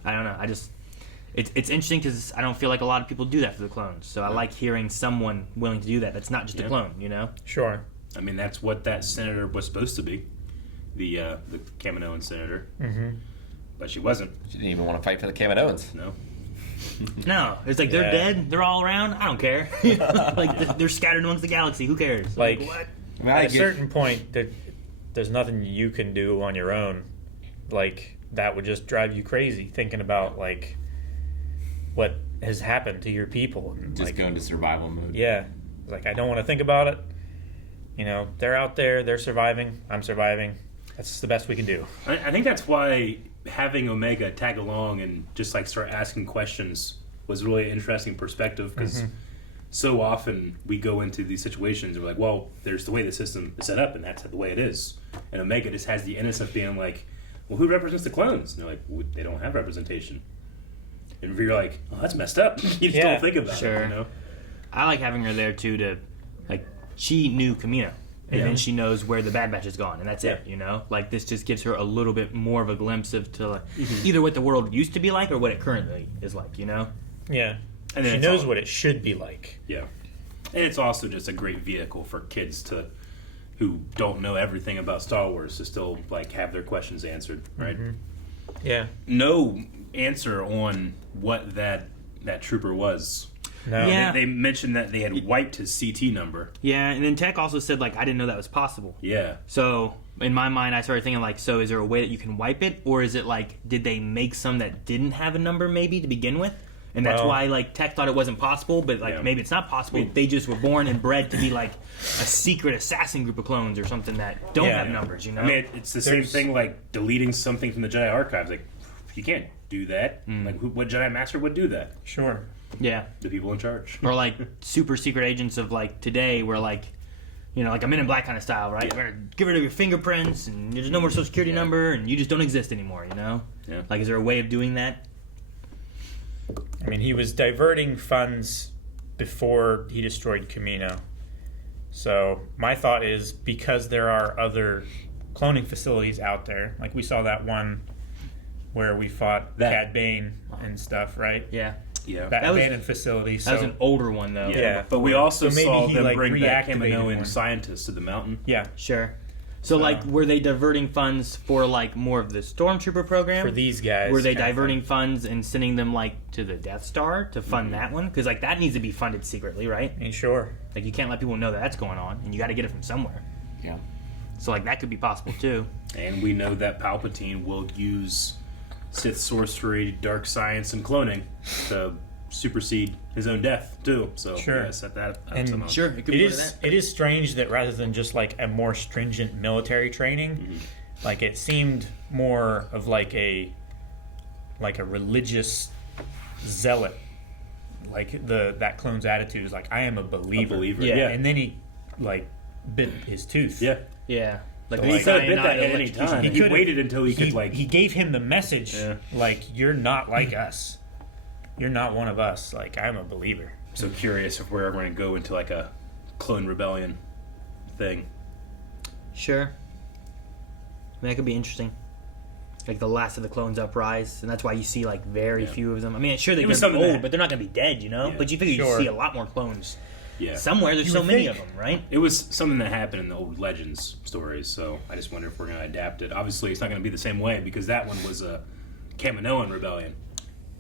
I don't know, it's interesting because I don't feel like a lot of people do that for the clones, so I like hearing someone willing to do that that's not just a clone, Sure. I mean, that's what that senator was supposed to be, the Kaminoan senator. But she wasn't. She didn't even want to fight for the Kaminoans. No. No, it's like they're dead, they're all around, I don't care. Like they're scattered amongst the galaxy, who cares? Like what? At a certain point, there's nothing you can do on your own. Like, that would just drive you crazy thinking about, like, what has happened to your people. And, just go into survival mode. Yeah. Like, I don't want to think about it. They're out there, they're surviving, I'm surviving. That's the best we can do. I think that's why having Omega tag along and just like start asking questions was really an interesting perspective, because so often we go into these situations and we're like, well, there's the way the system is set up and that's the way it is. And Omega just has the innocence of being like, well, who represents the clones? And they're like, well, they don't have representation. And you're like, oh, that's messed up. You just don't think about it, I like having her there too like, she knew Kamino. And then she knows where the Bad Batch is gone, and that's it, Like, this just gives her a little bit more of a glimpse of either what the world used to be like or what it currently is like, Yeah. And she knows what it should be like. Yeah. And it's also just a great vehicle for kids who don't know everything about Star Wars to still, like, have their questions answered, right? Yeah. No answer on what that trooper was. No. Yeah. They mentioned that they had wiped his CT number. Yeah, and then Tech also said, like, I didn't know that was possible. Yeah. So, in my mind, I started thinking, like, so is there a way that you can wipe it? Or is it, like, did they make some that didn't have a number, maybe, to begin with? And that's why, like, Tech thought it wasn't possible, but, like, maybe it's not possible. They just were born and bred to be, like, a secret assassin group of clones or something that don't have numbers, I mean, it's the same thing, like, deleting something from the Jedi Archives. Like, you can't do that. Like, what Jedi Master would do that? Sure. Yeah. The people in charge. Or, like, super secret agents of, like, today where, like, like a Men in Black kind of style, right? You're going to get rid of your fingerprints and there's no more social security number and you just don't exist anymore, Yeah. Like, is there a way of doing that? I mean, he was diverting funds before he destroyed Kamino. So my thought is, because there are other cloning facilities out there, like we saw that one where we fought Cad Bane and stuff, right? Yeah. Yeah. That abandoned facility. That was an older one, though. Yeah. But we also saw them like, bring back reactivated Kaminoan one. scientists to the mountain. Yeah. Sure. So, like, were they diverting funds for, like, more of the Stormtrooper program? For these guys. Were they diverting funds and sending them, like, to the Death Star to fund that one? Because, like, that needs to be funded secretly, right? Sure. Like, you can't let people know that that's going on, and you got to get it from somewhere. Yeah. So, like, that could be possible, too. And we know that Palpatine will use Sith sorcery, dark science, and cloning to supersede his own death, too. So, Sure. yeah, set that up And somehow. Sure, it could be part of that. It is strange that rather than just like a more stringent military training, like it seemed more of like a religious zealot. Like that clone's attitude is like, I am a believer. Yeah. And then he like bit his tooth. Yeah. Yeah. Like, So, He like, could have bit that at any electrocution. time. He could've- waited until he could, like... He gave him the message, Yeah. like, you're not like us. You're not one of us. Like, I'm a believer. so curious if we're ever going to go into like a clone rebellion thing. Sure. That could be interesting. Like the last of the clones uprise, and that's why you see like very few of them. I mean, sure they're going to be old, but they're not going to be dead, you know. Yeah. But you figure you see a lot more clones. Yeah. Somewhere there's so many of them, right? It was something that happened in the old Legends stories, so I just wonder if we're going to adapt it. Obviously, it's not going to be the same way because that one was a Kaminoan rebellion.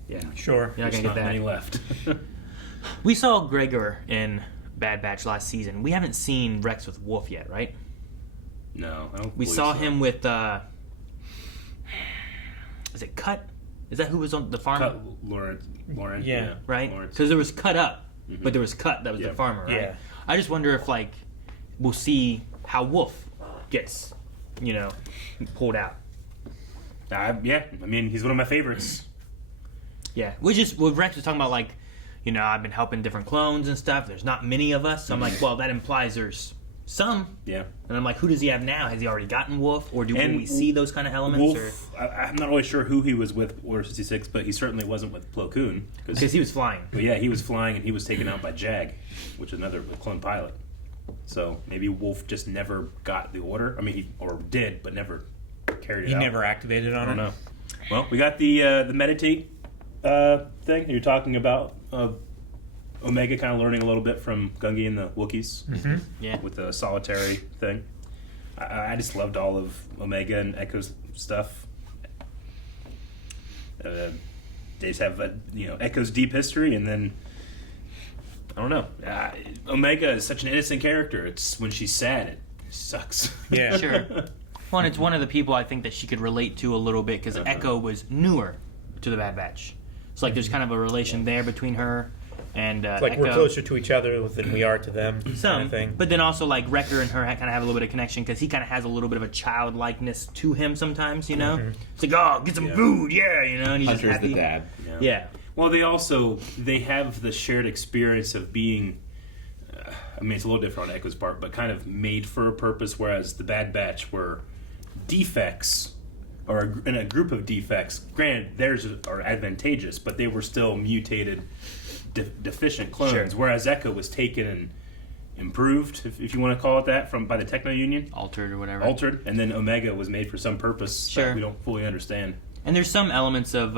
Yeah, sure. You're not going to get that. Many left. We saw Gregor in Bad Batch last season. We haven't seen Rex with Wolffe yet, right? No, I don't We believe saw so. him with. Is it Cut? Is that who was on the farm? Cut Lauren. Yeah. Right? Lawrence. Because there was Cut Up, but there was Cut that was the farmer, right? Yeah. I just wonder if, like, we'll see how Wolffe gets, pulled out. Yeah, I mean, he's one of my favorites. Yeah. What Rex was talking about, like, I've been helping different clones and stuff. There's not many of us. So I'm like, well, that implies there's some. Yeah. And I'm like, who does he have now? Has he already gotten Wolffe? Or will we see those kind of elements? Wolffe, I'm not really sure who he was with Order 66, but he certainly wasn't with Plo Koon. Because he was flying. But yeah, he was flying and he was taken out by Jag, which is another clone pilot. So maybe Wolffe just never got the order. I mean, or did, but never carried it out. He never activated on it? I don't know. Well, we got the meditate thing you're talking about. Omega kind of learning a little bit from Gungi and the Wookiees. Mm-hmm. Yeah. With the solitary thing. I just loved all of Omega and Echo's stuff. They just have Echo's deep history, and then I don't know. Omega is such an innocent character. It's when she's sad, it sucks. Yeah, sure. Well, and it's one of the people I think that she could relate to a little bit because Echo was newer to the Bad Batch. So like, there's kind of a relation there between her and like Echo. we're closer to each other than we are to them. Kind of thing. But then also like Wrecker and her kind of have a little bit of connection because he kind of has a little bit of a childlikeness to him sometimes. It's like, oh, get some food, yeah, and he's Hunter's just happy. the dad. Yeah. Well, they have the shared experience of being. I mean, it's a little different on Echo's part, but kind of made for a purpose. Whereas the Bad Batch were defects, or in a group of defects. Granted, theirs are advantageous, but they were still mutated, deficient clones. Sure. Whereas Echo was taken and improved, if you want to call it that, by the Techno Union, altered or whatever. Altered, and then Omega was made for some purpose that we don't fully understand. And there's some elements of,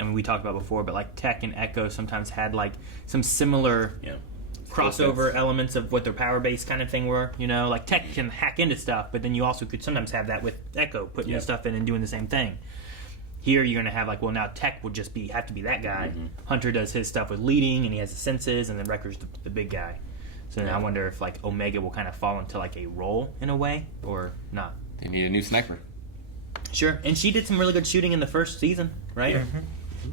we talked about before, but like Tech and Echo sometimes had like some similar crossover elements of what their power base kind of thing were. Like Tech can hack into stuff, but then you also could sometimes have that with Echo putting the stuff in and doing the same thing. Here you're going to have like, well, now Tech would just have to be that guy. Mm-hmm. Hunter does his stuff with leading, and he has the senses, and then Wrecker's the big guy. So then I wonder if like Omega will kind of fall into like a role in a way or not. They need a new sniper. Sure, and she did some really good shooting in the first season, right? Yeah.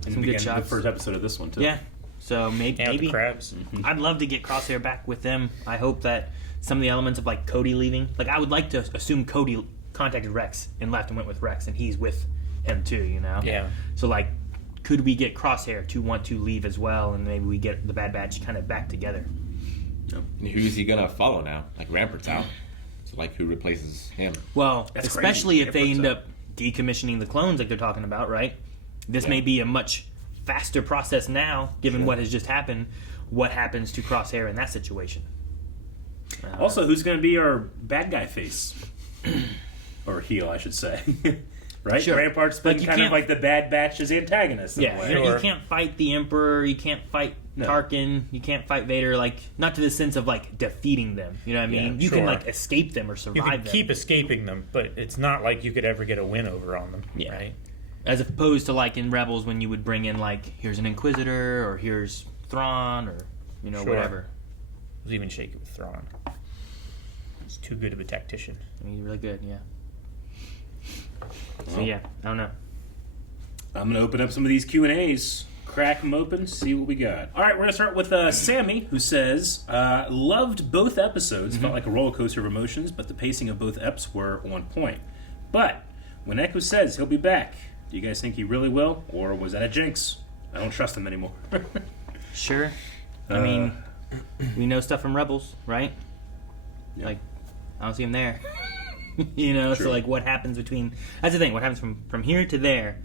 Some And good the shots. first episode of this one too. Yeah. So maybe the crabs. Mm-hmm. I'd love to get Crosshair back with them. I hope that some of the elements of like Cody leaving, like I would like to assume Cody contacted Rex and left and went with Rex, and he's with him too. Yeah. So like, could we get Crosshair to want to leave as well, and maybe we get the Bad Batch kind of back together? And who's he gonna follow now? Like Rampart's out, so like who replaces him? Well, That's especially crazy. if they end Rampart's up decommissioning the clones like they're talking about, right? This may be a much faster process now, given what has just happened. What happens to Crosshair in that situation? Also, who's going to be our bad guy face? Or heel, I should say. Right? Sure. Rampart's been Like, you kind of can't- like the Bad Batch's antagonist. In a way. You can't fight the Emperor, you can't fight Tarkin, you can't fight Vader, like, not to the sense of, like, defeating them, you know what I mean? Yeah, you can, sure. like, escape them or You survive can them. keep escaping them, but it's not like you could ever get a win over on them. Yeah. Right? As opposed to, like, in Rebels when you would bring in, like, here's an Inquisitor, or here's Thrawn, or, Sure. whatever. It was even shaky with Thrawn. He's too good of a tactician. I mean, he's really good, yeah. So, yeah, I don't know. I'm going to open up some of these Q&As. Crack them open, see what we got. All right, we're going to start with Sammy, who says, loved both episodes. Felt like a roller coaster of emotions, but the pacing of both eps were on point. But when Echo says he'll be back, do you guys think he really will? Or was that a jinx? I don't trust him anymore. Sure. I mean, we know stuff from Rebels, right? Yeah. Like, I don't see him there. So True. like what happens between... That's the thing, what happens from here to there,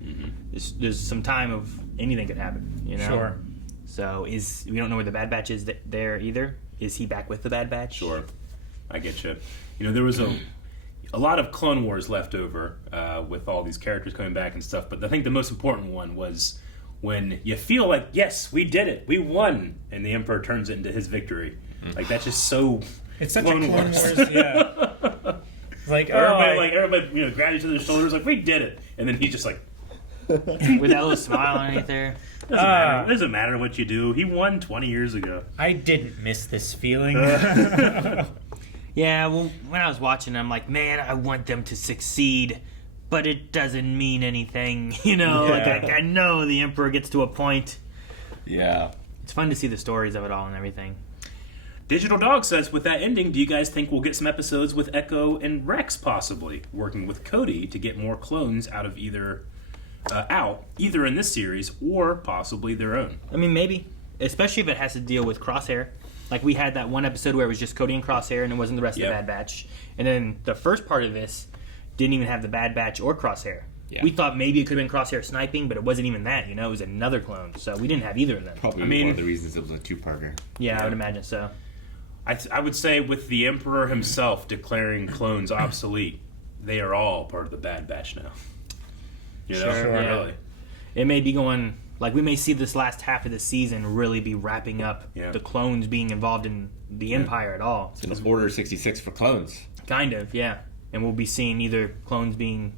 there's some time of anything could happen, Sure. So we don't know where the Bad Batch is there either. Is he back with the Bad Batch? Sure, I get you. You know, there was a lot of Clone Wars left over with all these characters coming back and stuff, but I think the most important one was when you feel like, yes, we did it, we won, and the Emperor turns it into his victory. Like, that's just so It's such Clone a Clone Wars. Wars, yeah. Like, everybody grab each other's shoulders, like, we did it, and then he's just like, with that little smile underneath there. It doesn't matter what you do. He won 20 years ago. I didn't miss this feeling. Yeah, well, when I was watching, I'm like, man, I want them to succeed, but it doesn't mean anything, you know? Yeah. Like, I know the Emperor gets to a point. Yeah. It's fun to see the stories of it all and everything. Digital Dog says, with that ending, do you guys think we'll get some episodes with Echo and Rex possibly working with Cody to get more clones out of either in this series or possibly their own? I mean, maybe. Especially if it has to deal with Crosshair. Like, we had that one episode where it was just Cody and Crosshair and it wasn't the rest of the Bad Batch. And then the first part of this didn't even have the Bad Batch or Crosshair. Yeah. We thought maybe it could have been Crosshair sniping, but it wasn't even that, you know? It was another clone. So we didn't have either of them. Probably one of the reasons it was a two-parter. Yeah, I would imagine so. I would say with the Emperor himself declaring clones obsolete, they are all part of the Bad Batch now. You know? Sure, yeah. Really. It may be going... Like, we may see this last half of the season really be wrapping up the clones being involved in the Empire at all. So it's Order 66 for clones. Kind of, yeah. And we'll be seeing either clones being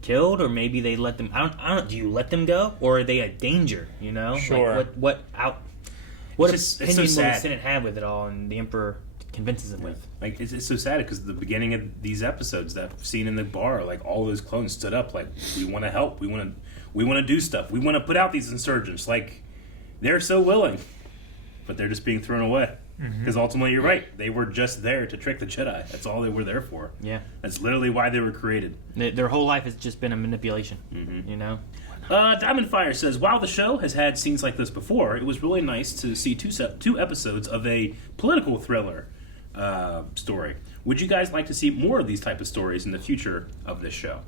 killed or maybe they let them... I don't do you let them go? Or are they a danger, you know? Sure. Like, what It's opinion so will the sad. Senate have with it all and the Emperor convinces them with? Like, it's so sad because at the beginning of these episodes, that scene in the bar, like, all those clones stood up like, we want to help, we want to do stuff, we want to put out these insurgents. Like, they're so willing, but they're just being thrown away. Because ultimately, you're right, they were just there to trick the Jedi. That's all they were there for. Yeah. That's literally why they were created. Their whole life has just been a manipulation, you know? Diamond Fire says, while the show has had scenes like this before, it was really nice to see two episodes of a political thriller story. Would you guys like to see more of these type of stories in the future of this show?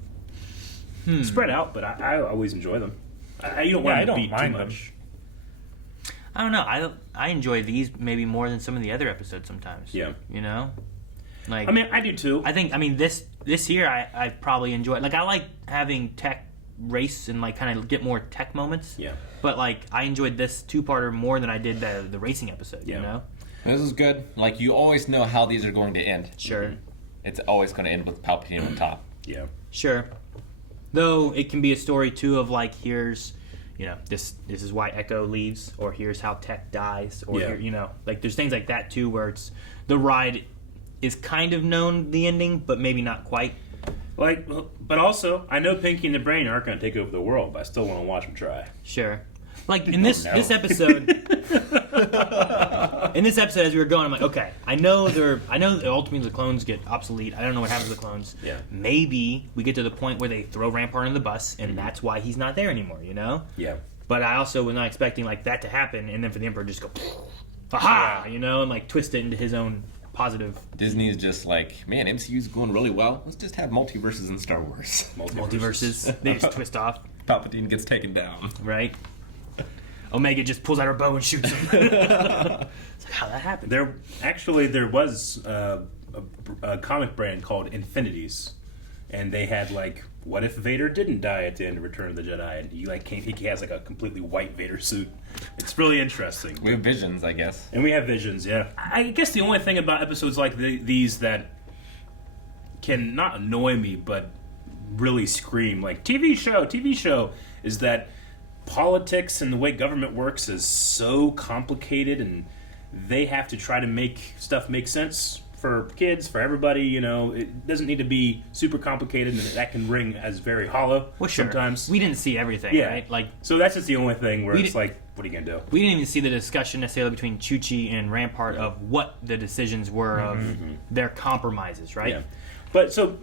Spread out, but I always enjoy them. You don't want them to beat too much. I don't know. I enjoy these maybe more than some of the other episodes sometimes. Yeah. You know? Like, I mean, I do too. I think, this year I probably enjoy... Like, I like having tech race and, like, kind of get more tech moments. Yeah. But, like, I enjoyed this two-parter more than I did the racing episode, you know? This is good. Like, you always know how these are going to end. Sure. It's always going to end with Palpatine on top. Yeah. Sure. Though, it can be a story, too, of, like, here's... You know, this is why Echo leaves, or here's how Tech dies, or here, you know, like there's things like that too, where it's the ride is kind of known the ending, but maybe not quite. Like, but also, I know Pinky and the Brain aren't going to take over the world, but I still want to watch them try. Sure. Like in this episode, as we were going, I'm like, okay, I know ultimately the clones get obsolete. I don't know what happens to the clones. Yeah. Maybe we get to the point where they throw Rampart on the bus, and that's why he's not there anymore. You know. Yeah. But I also was not expecting like that to happen, and then for the Emperor to just go, aha, you know, and like twist it into his own positive. Disney is just like, man, MCU's going really well. Let's just have multiverses in Star Wars. Multiverses. They just twist off. Palpatine gets taken down. Right. Omega just pulls out her bow and shoots him. It's like, how that happened? There was a comic brand called Infinities, and they had like, what if Vader didn't die at the end of Return of the Jedi, and he has like a completely white Vader suit. It's really interesting. We have visions, I guess. And we have visions, yeah. I guess the only thing about episodes like these that can not annoy me, but really scream like TV show, is that politics and the way government works is so complicated, and they have to try to make stuff make sense for kids, for everybody. You know, it doesn't need to be super complicated, and that can ring as very hollow sometimes. We didn't see everything, right? Like, so that's just the only thing where it's like, what are you gonna do? We didn't even see the discussion necessarily between Chuchi and Rampart of what the decisions were of their compromises, right? Yeah. But so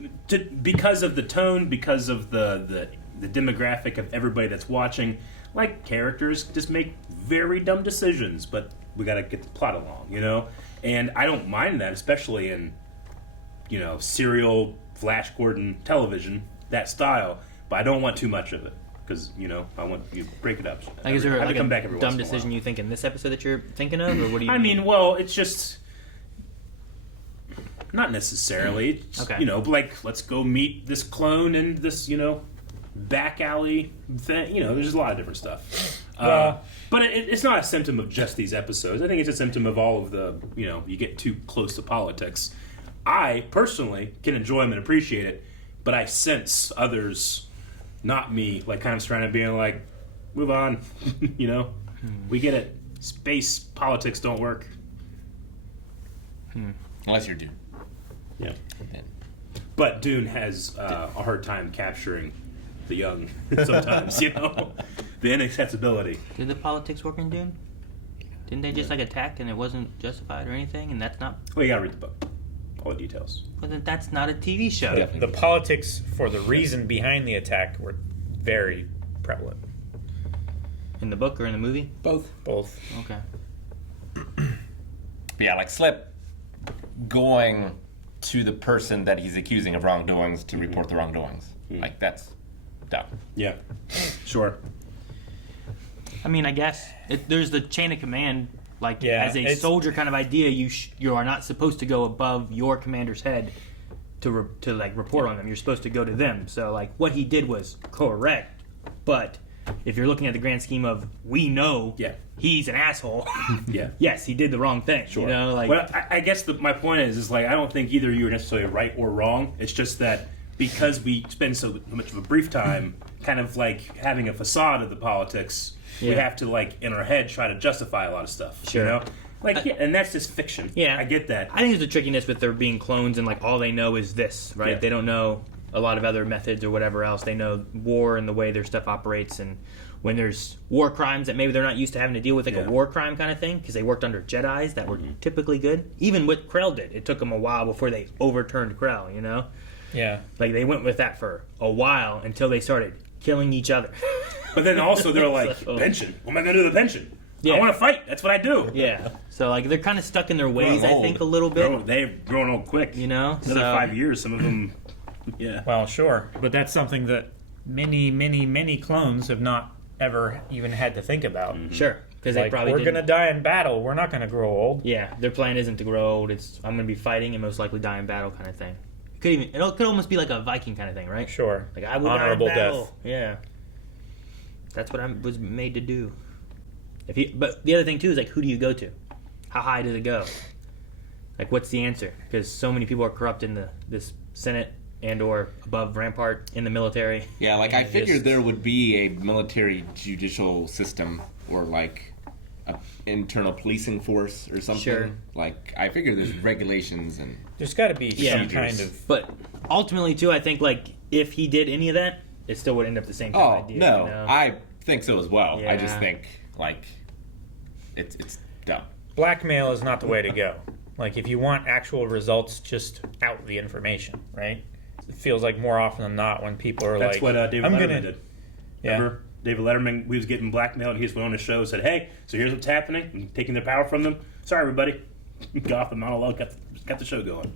because of the tone, because of the demographic of everybody that's watching, like, characters just make very dumb decisions, but we got to get the plot along, you know? And I don't mind that, especially in, you know, serial Flash Gordon television, that style, but I don't want too much of it. because I want you to break it up. Like, is there I have like to come a back every dumb once in a while. decision you think in this episode that you're thinking of, or what do you? I mean, well, it's just not necessarily. It's, Okay. like let's go meet this clone in this back alley thing. There's a lot of different stuff. But it's not a symptom of just these episodes. I think it's a symptom of all of the, you get too close to politics. I, personally, can enjoy them and appreciate it, but I sense others, not me, like kind of trying to be like, move on, We get it. Space politics don't work. Unless you're Dune. Yeah. But Dune has a hard time capturing the young sometimes, the inaccessibility. Did the politics work in Dune? Didn't they just attack and it wasn't justified or anything? And that's not. Well, you gotta read the book, all the details. Well, then that's not a TV show. The politics for the reason behind the attack were very prevalent. In the book or in the movie? Both. Okay. But yeah, like Slip going to the person that he's accusing of wrongdoings to report the wrongdoings. Like, that's dumb. Yeah, sure. I mean, I guess there's the chain of command. Like, as a it's- soldier kind of idea, you are not supposed to go above your commander's head to report on them. You're supposed to go to them. So, like, what he did was correct. But if you're looking at the grand scheme of, we know he's an asshole. Yeah. Yes, he did the wrong thing. Sure. Like, I guess my point is like I don't think either of you are necessarily right or wrong. It's just that because we spend so much of a brief time kind of like having a facade of the politics, we have to like in our head try to justify a lot of stuff. Sure. Like and that's just fiction. Yeah, I get that. I think there's a trickiness with there being clones and like all they know is this, right? Yeah. They don't know a lot of other methods or whatever else. They know war and the way their stuff operates, and when there's war crimes that maybe they're not used to having to deal with, like a war crime kind of thing, because they worked under Jedis that were typically good. Even what Krell did, it took them a while before they overturned Krell. Yeah. Like they went with that for a while until they started killing each other. But then also they're like, So- pension. What am I going to do with the pension? Yeah. I want to fight. That's what I do. Yeah. So like they're kind of stuck in their ways, I Growing think, a old. little bit. They're growing old quick. Another Another 5 years. Some of them. Yeah. Well, sure. But that's something that many, many, many clones have not ever even had to think about. Sure. Because they probably we're didn't. going to die in battle. We're not going to grow old. Yeah, their plan isn't to grow old. It's I'm going to be fighting and most likely die in battle kind of thing. It could almost be like a Viking kind of thing, right? Sure. Like I will Honorable die in battle. death. Yeah. That's what I was made to do. But the other thing too is like, who do you go to? How high does it go? Like, what's the answer? Because so many people are corrupt in this Senate and or above Rampart in the military. Yeah, like I figured there would be a military judicial system or like an internal policing force or something. Sure. Like I figure there's regulations and there's got to be some procedures. kind of. But ultimately too, I think like if he did any of that, it still would end up the same kind of idea. no, you know? I think so as well. I just Yeah. think like it's dumb. Blackmail is not the way to go. Like, if you want actual results, just out the information, right? It feels like more often than not when people are That's like, what David I'm Letterman gonna... did. Yeah. Remember? David Letterman, we was getting blackmailed. He just went on his show and said, hey, so here's what's happening. I'm taking their power from them. Sorry, everybody. Got off the monologue, got the show going.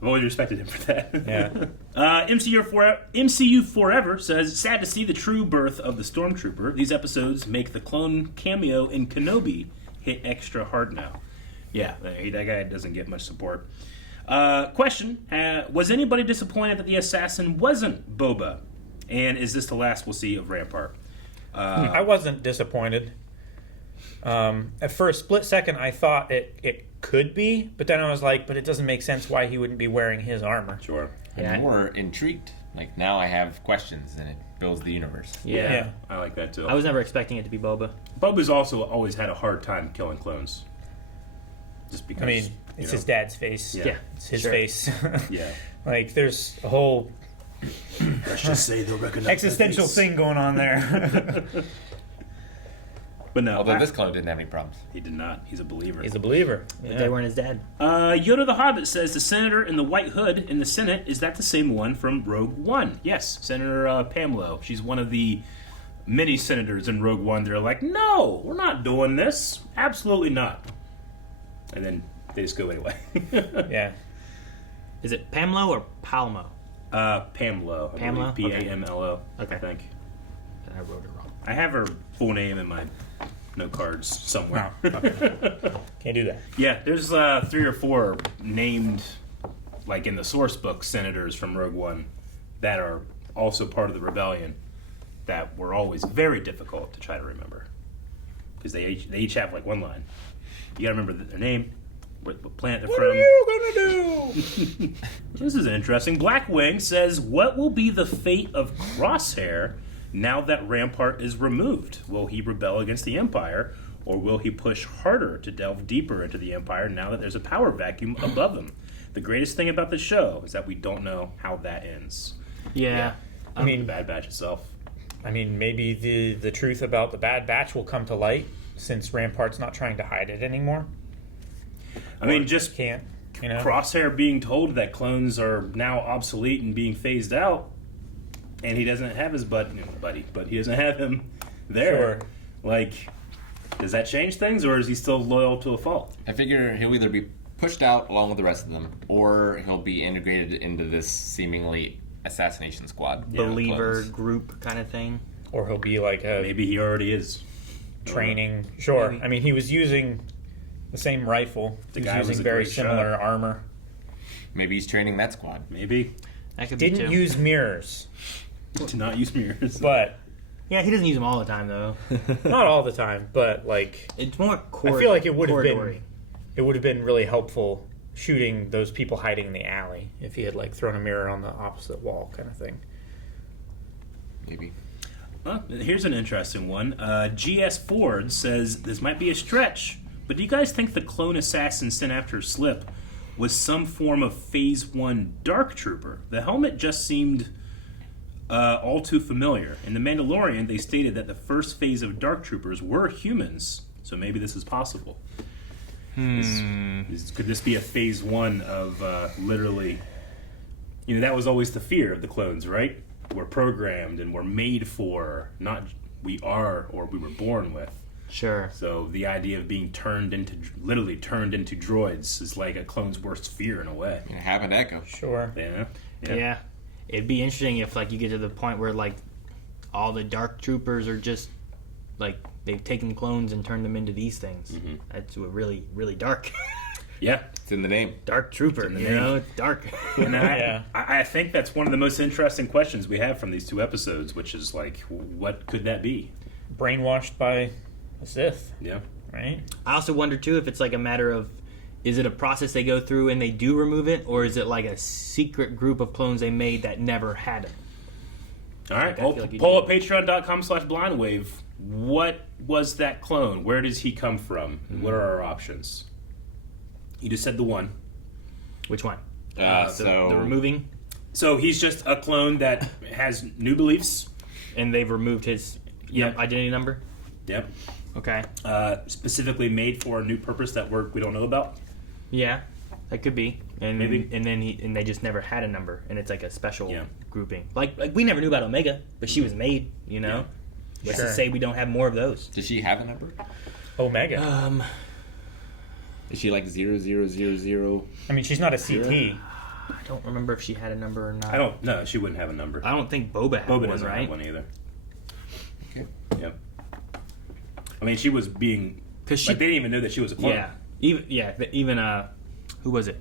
I've always respected him for that. Yeah. MCU Forever says, sad to see the true birth of the Stormtrooper. These episodes make the clone cameo in Kenobi hit extra hard now. Yeah, that guy doesn't get much support. Question, was anybody disappointed that the assassin wasn't Boba? And is this the last we'll see of Rampart? I wasn't disappointed. For a split second, I thought it could be, but then I was like, but it doesn't make sense why he wouldn't be wearing his armor. Sure. I'm more intrigued. Like now I have questions and it builds the universe. Yeah. I like that too. I was never expecting it to be Boba. Boba's also always had a hard time killing clones. Just because, I mean, it's his dad's face. Yeah. It's his Sure. face. Yeah. Like, there's a whole Let's just say they'll recognize existential thing going on there. But no. Although this clone didn't have any problems. He did not. He's a believer. He's a believer. But they weren't his dad. Yoda the Hobbit says the senator in the white hood in the Senate, is that the same one from Rogue One? Yes, Senator Pamelo. She's one of the many senators in Rogue One that are like, no, we're not doing this. Absolutely not. And then they just go anyway. Yeah. Is it Pamlo or Palmo? Pamelo. Pamelo? Pamlo. Okay. I think. I wrote it wrong. I have her full name in my note cards somewhere. No, okay. Can't do that. Yeah, there's 3 or 4 named, like in the source book, senators from Rogue One that are also part of the rebellion that were always very difficult to try to remember because they each have like one line. You gotta remember their name, what planet they're from. What are you gonna do? This is interesting. Blackwing says, what will be the fate of Crosshair now that Rampart is removed? Will he rebel against the Empire, or will he push harder to delve deeper into the Empire now that there's a power vacuum above him? The greatest thing about the show is that we don't know how that ends. Yeah. I mean, the Bad Batch itself. I mean, maybe the truth about the Bad Batch will come to light since Rampart's not trying to hide it anymore. I mean, just can't, you know? Crosshair being told that clones are now obsolete and being phased out, and he doesn't have his buddy, but he doesn't have him there. Sure. Like, does that change things, or is he still loyal to a fault? I figure he'll either be pushed out along with the rest of them, or he'll be integrated into this seemingly assassination squad. Believer group kind of thing. Or he'll be like a... Maybe he already is. Training. Sure. Maybe. I mean, he was using the same rifle. The He guy was was using a very great similar shot. armor. Maybe he's training that squad. Maybe. That could be Didn't too. use mirrors. To not use mirrors. But... Yeah, he doesn't use them all the time, though. Not all the time, but like... It's more I feel like it would have been really helpful shooting those people hiding in the alley if he had like thrown a mirror on the opposite wall kind of thing. Maybe. Well, here's an interesting one. GS Ford says, this might be a stretch, but do you guys think the clone assassin sent after Slip was some form of Phase 1 Darktrooper? The helmet just seemed all too familiar. In The Mandalorian, they stated that the first phase of Darktroopers were humans, so maybe this is possible. Could this be a Phase 1 of literally... You know, that was always the fear of the clones, right? We're programmed and we're made for, not we are or we were born with. Sure. So the idea of being literally turned into droids is like a clone's worst fear in a way. It happened to Echo. Sure. Yeah. It'd be interesting if like you get to the point where like all the dark troopers are just like they've taken clones and turned them into these things. Mm-hmm. That's what really, really dark. Yeah. It's in the name. Dark Trooper. You know, it's dark. And I think that's one of the most interesting questions we have from these 2 episodes, which is like, what could that be? Brainwashed by a Sith. Yeah. Right? I also wonder too if it's like a matter of, is it a process they go through and they do remove it, or is it like a secret group of clones they made that never had it? All right, Like, I feel like you poll do. at patreon.com/blindwave. What was that clone? Where does he come from? What are our options? You just said the one. Which one? So The removing? So he's just a clone that has new beliefs. And they've removed his identity number? Yep. Okay. Specifically made for a new purpose that we don't know about. Yeah, that could be. And Maybe. and then they just never had a number, and it's like a special grouping. Like we never knew about Omega, but she was made. You know, let's just say we don't have more of those. Does she have a number? Omega. Is she like 0000? I mean, she's not a CT. I don't remember if she had a number or not. I don't. No, she wouldn't have a number. I don't think Boba had Boba one, doesn't right? have one either. Okay. Yep. I mean, she was being because they didn't even know that she was a clone. Yeah. Even who was it?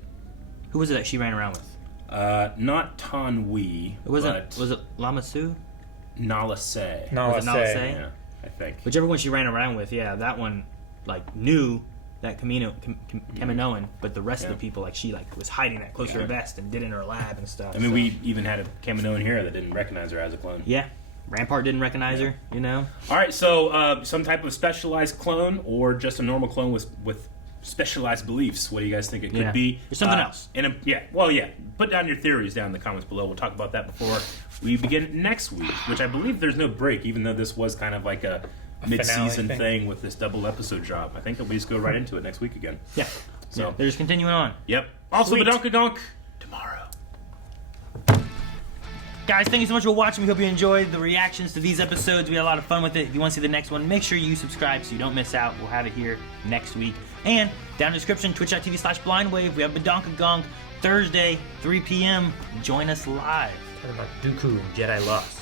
Who was it that she ran around with? Not Tan Wee. Was it Lama Su? Nala Se. Was it Nala Se? Yeah, I think. Whichever one she ran around with, that one like knew that Kaminoan, but the rest of the people, like she like was hiding that close to her vest and did it in her lab and stuff. I mean, we even had a Kaminoan here that didn't recognize her as a clone. Yeah. Rampart didn't recognize her, you know? All right, so some type of specialized clone or just a normal clone with specialized beliefs. What do you guys think it could be? There's something else. Put down your theories down in the comments below. We'll talk about that before we begin next week, which I believe there's no break, even though this was kind of like a mid-season thing with this double episode drop. I think that we just go right into it next week again. Yeah. So they're just continuing on. Yep. Also, Badonkadonk tomorrow. Guys, thank you so much for watching. We hope you enjoyed the reactions to these episodes. We had a lot of fun with it. If you want to see the next one, make sure you subscribe so you don't miss out. We'll have it here next week. And down in the description, twitch.tv/blindwave. We have Badonkadonk Thursday, 3 p.m. Join us live. Talking about Dooku and Jedi Lost.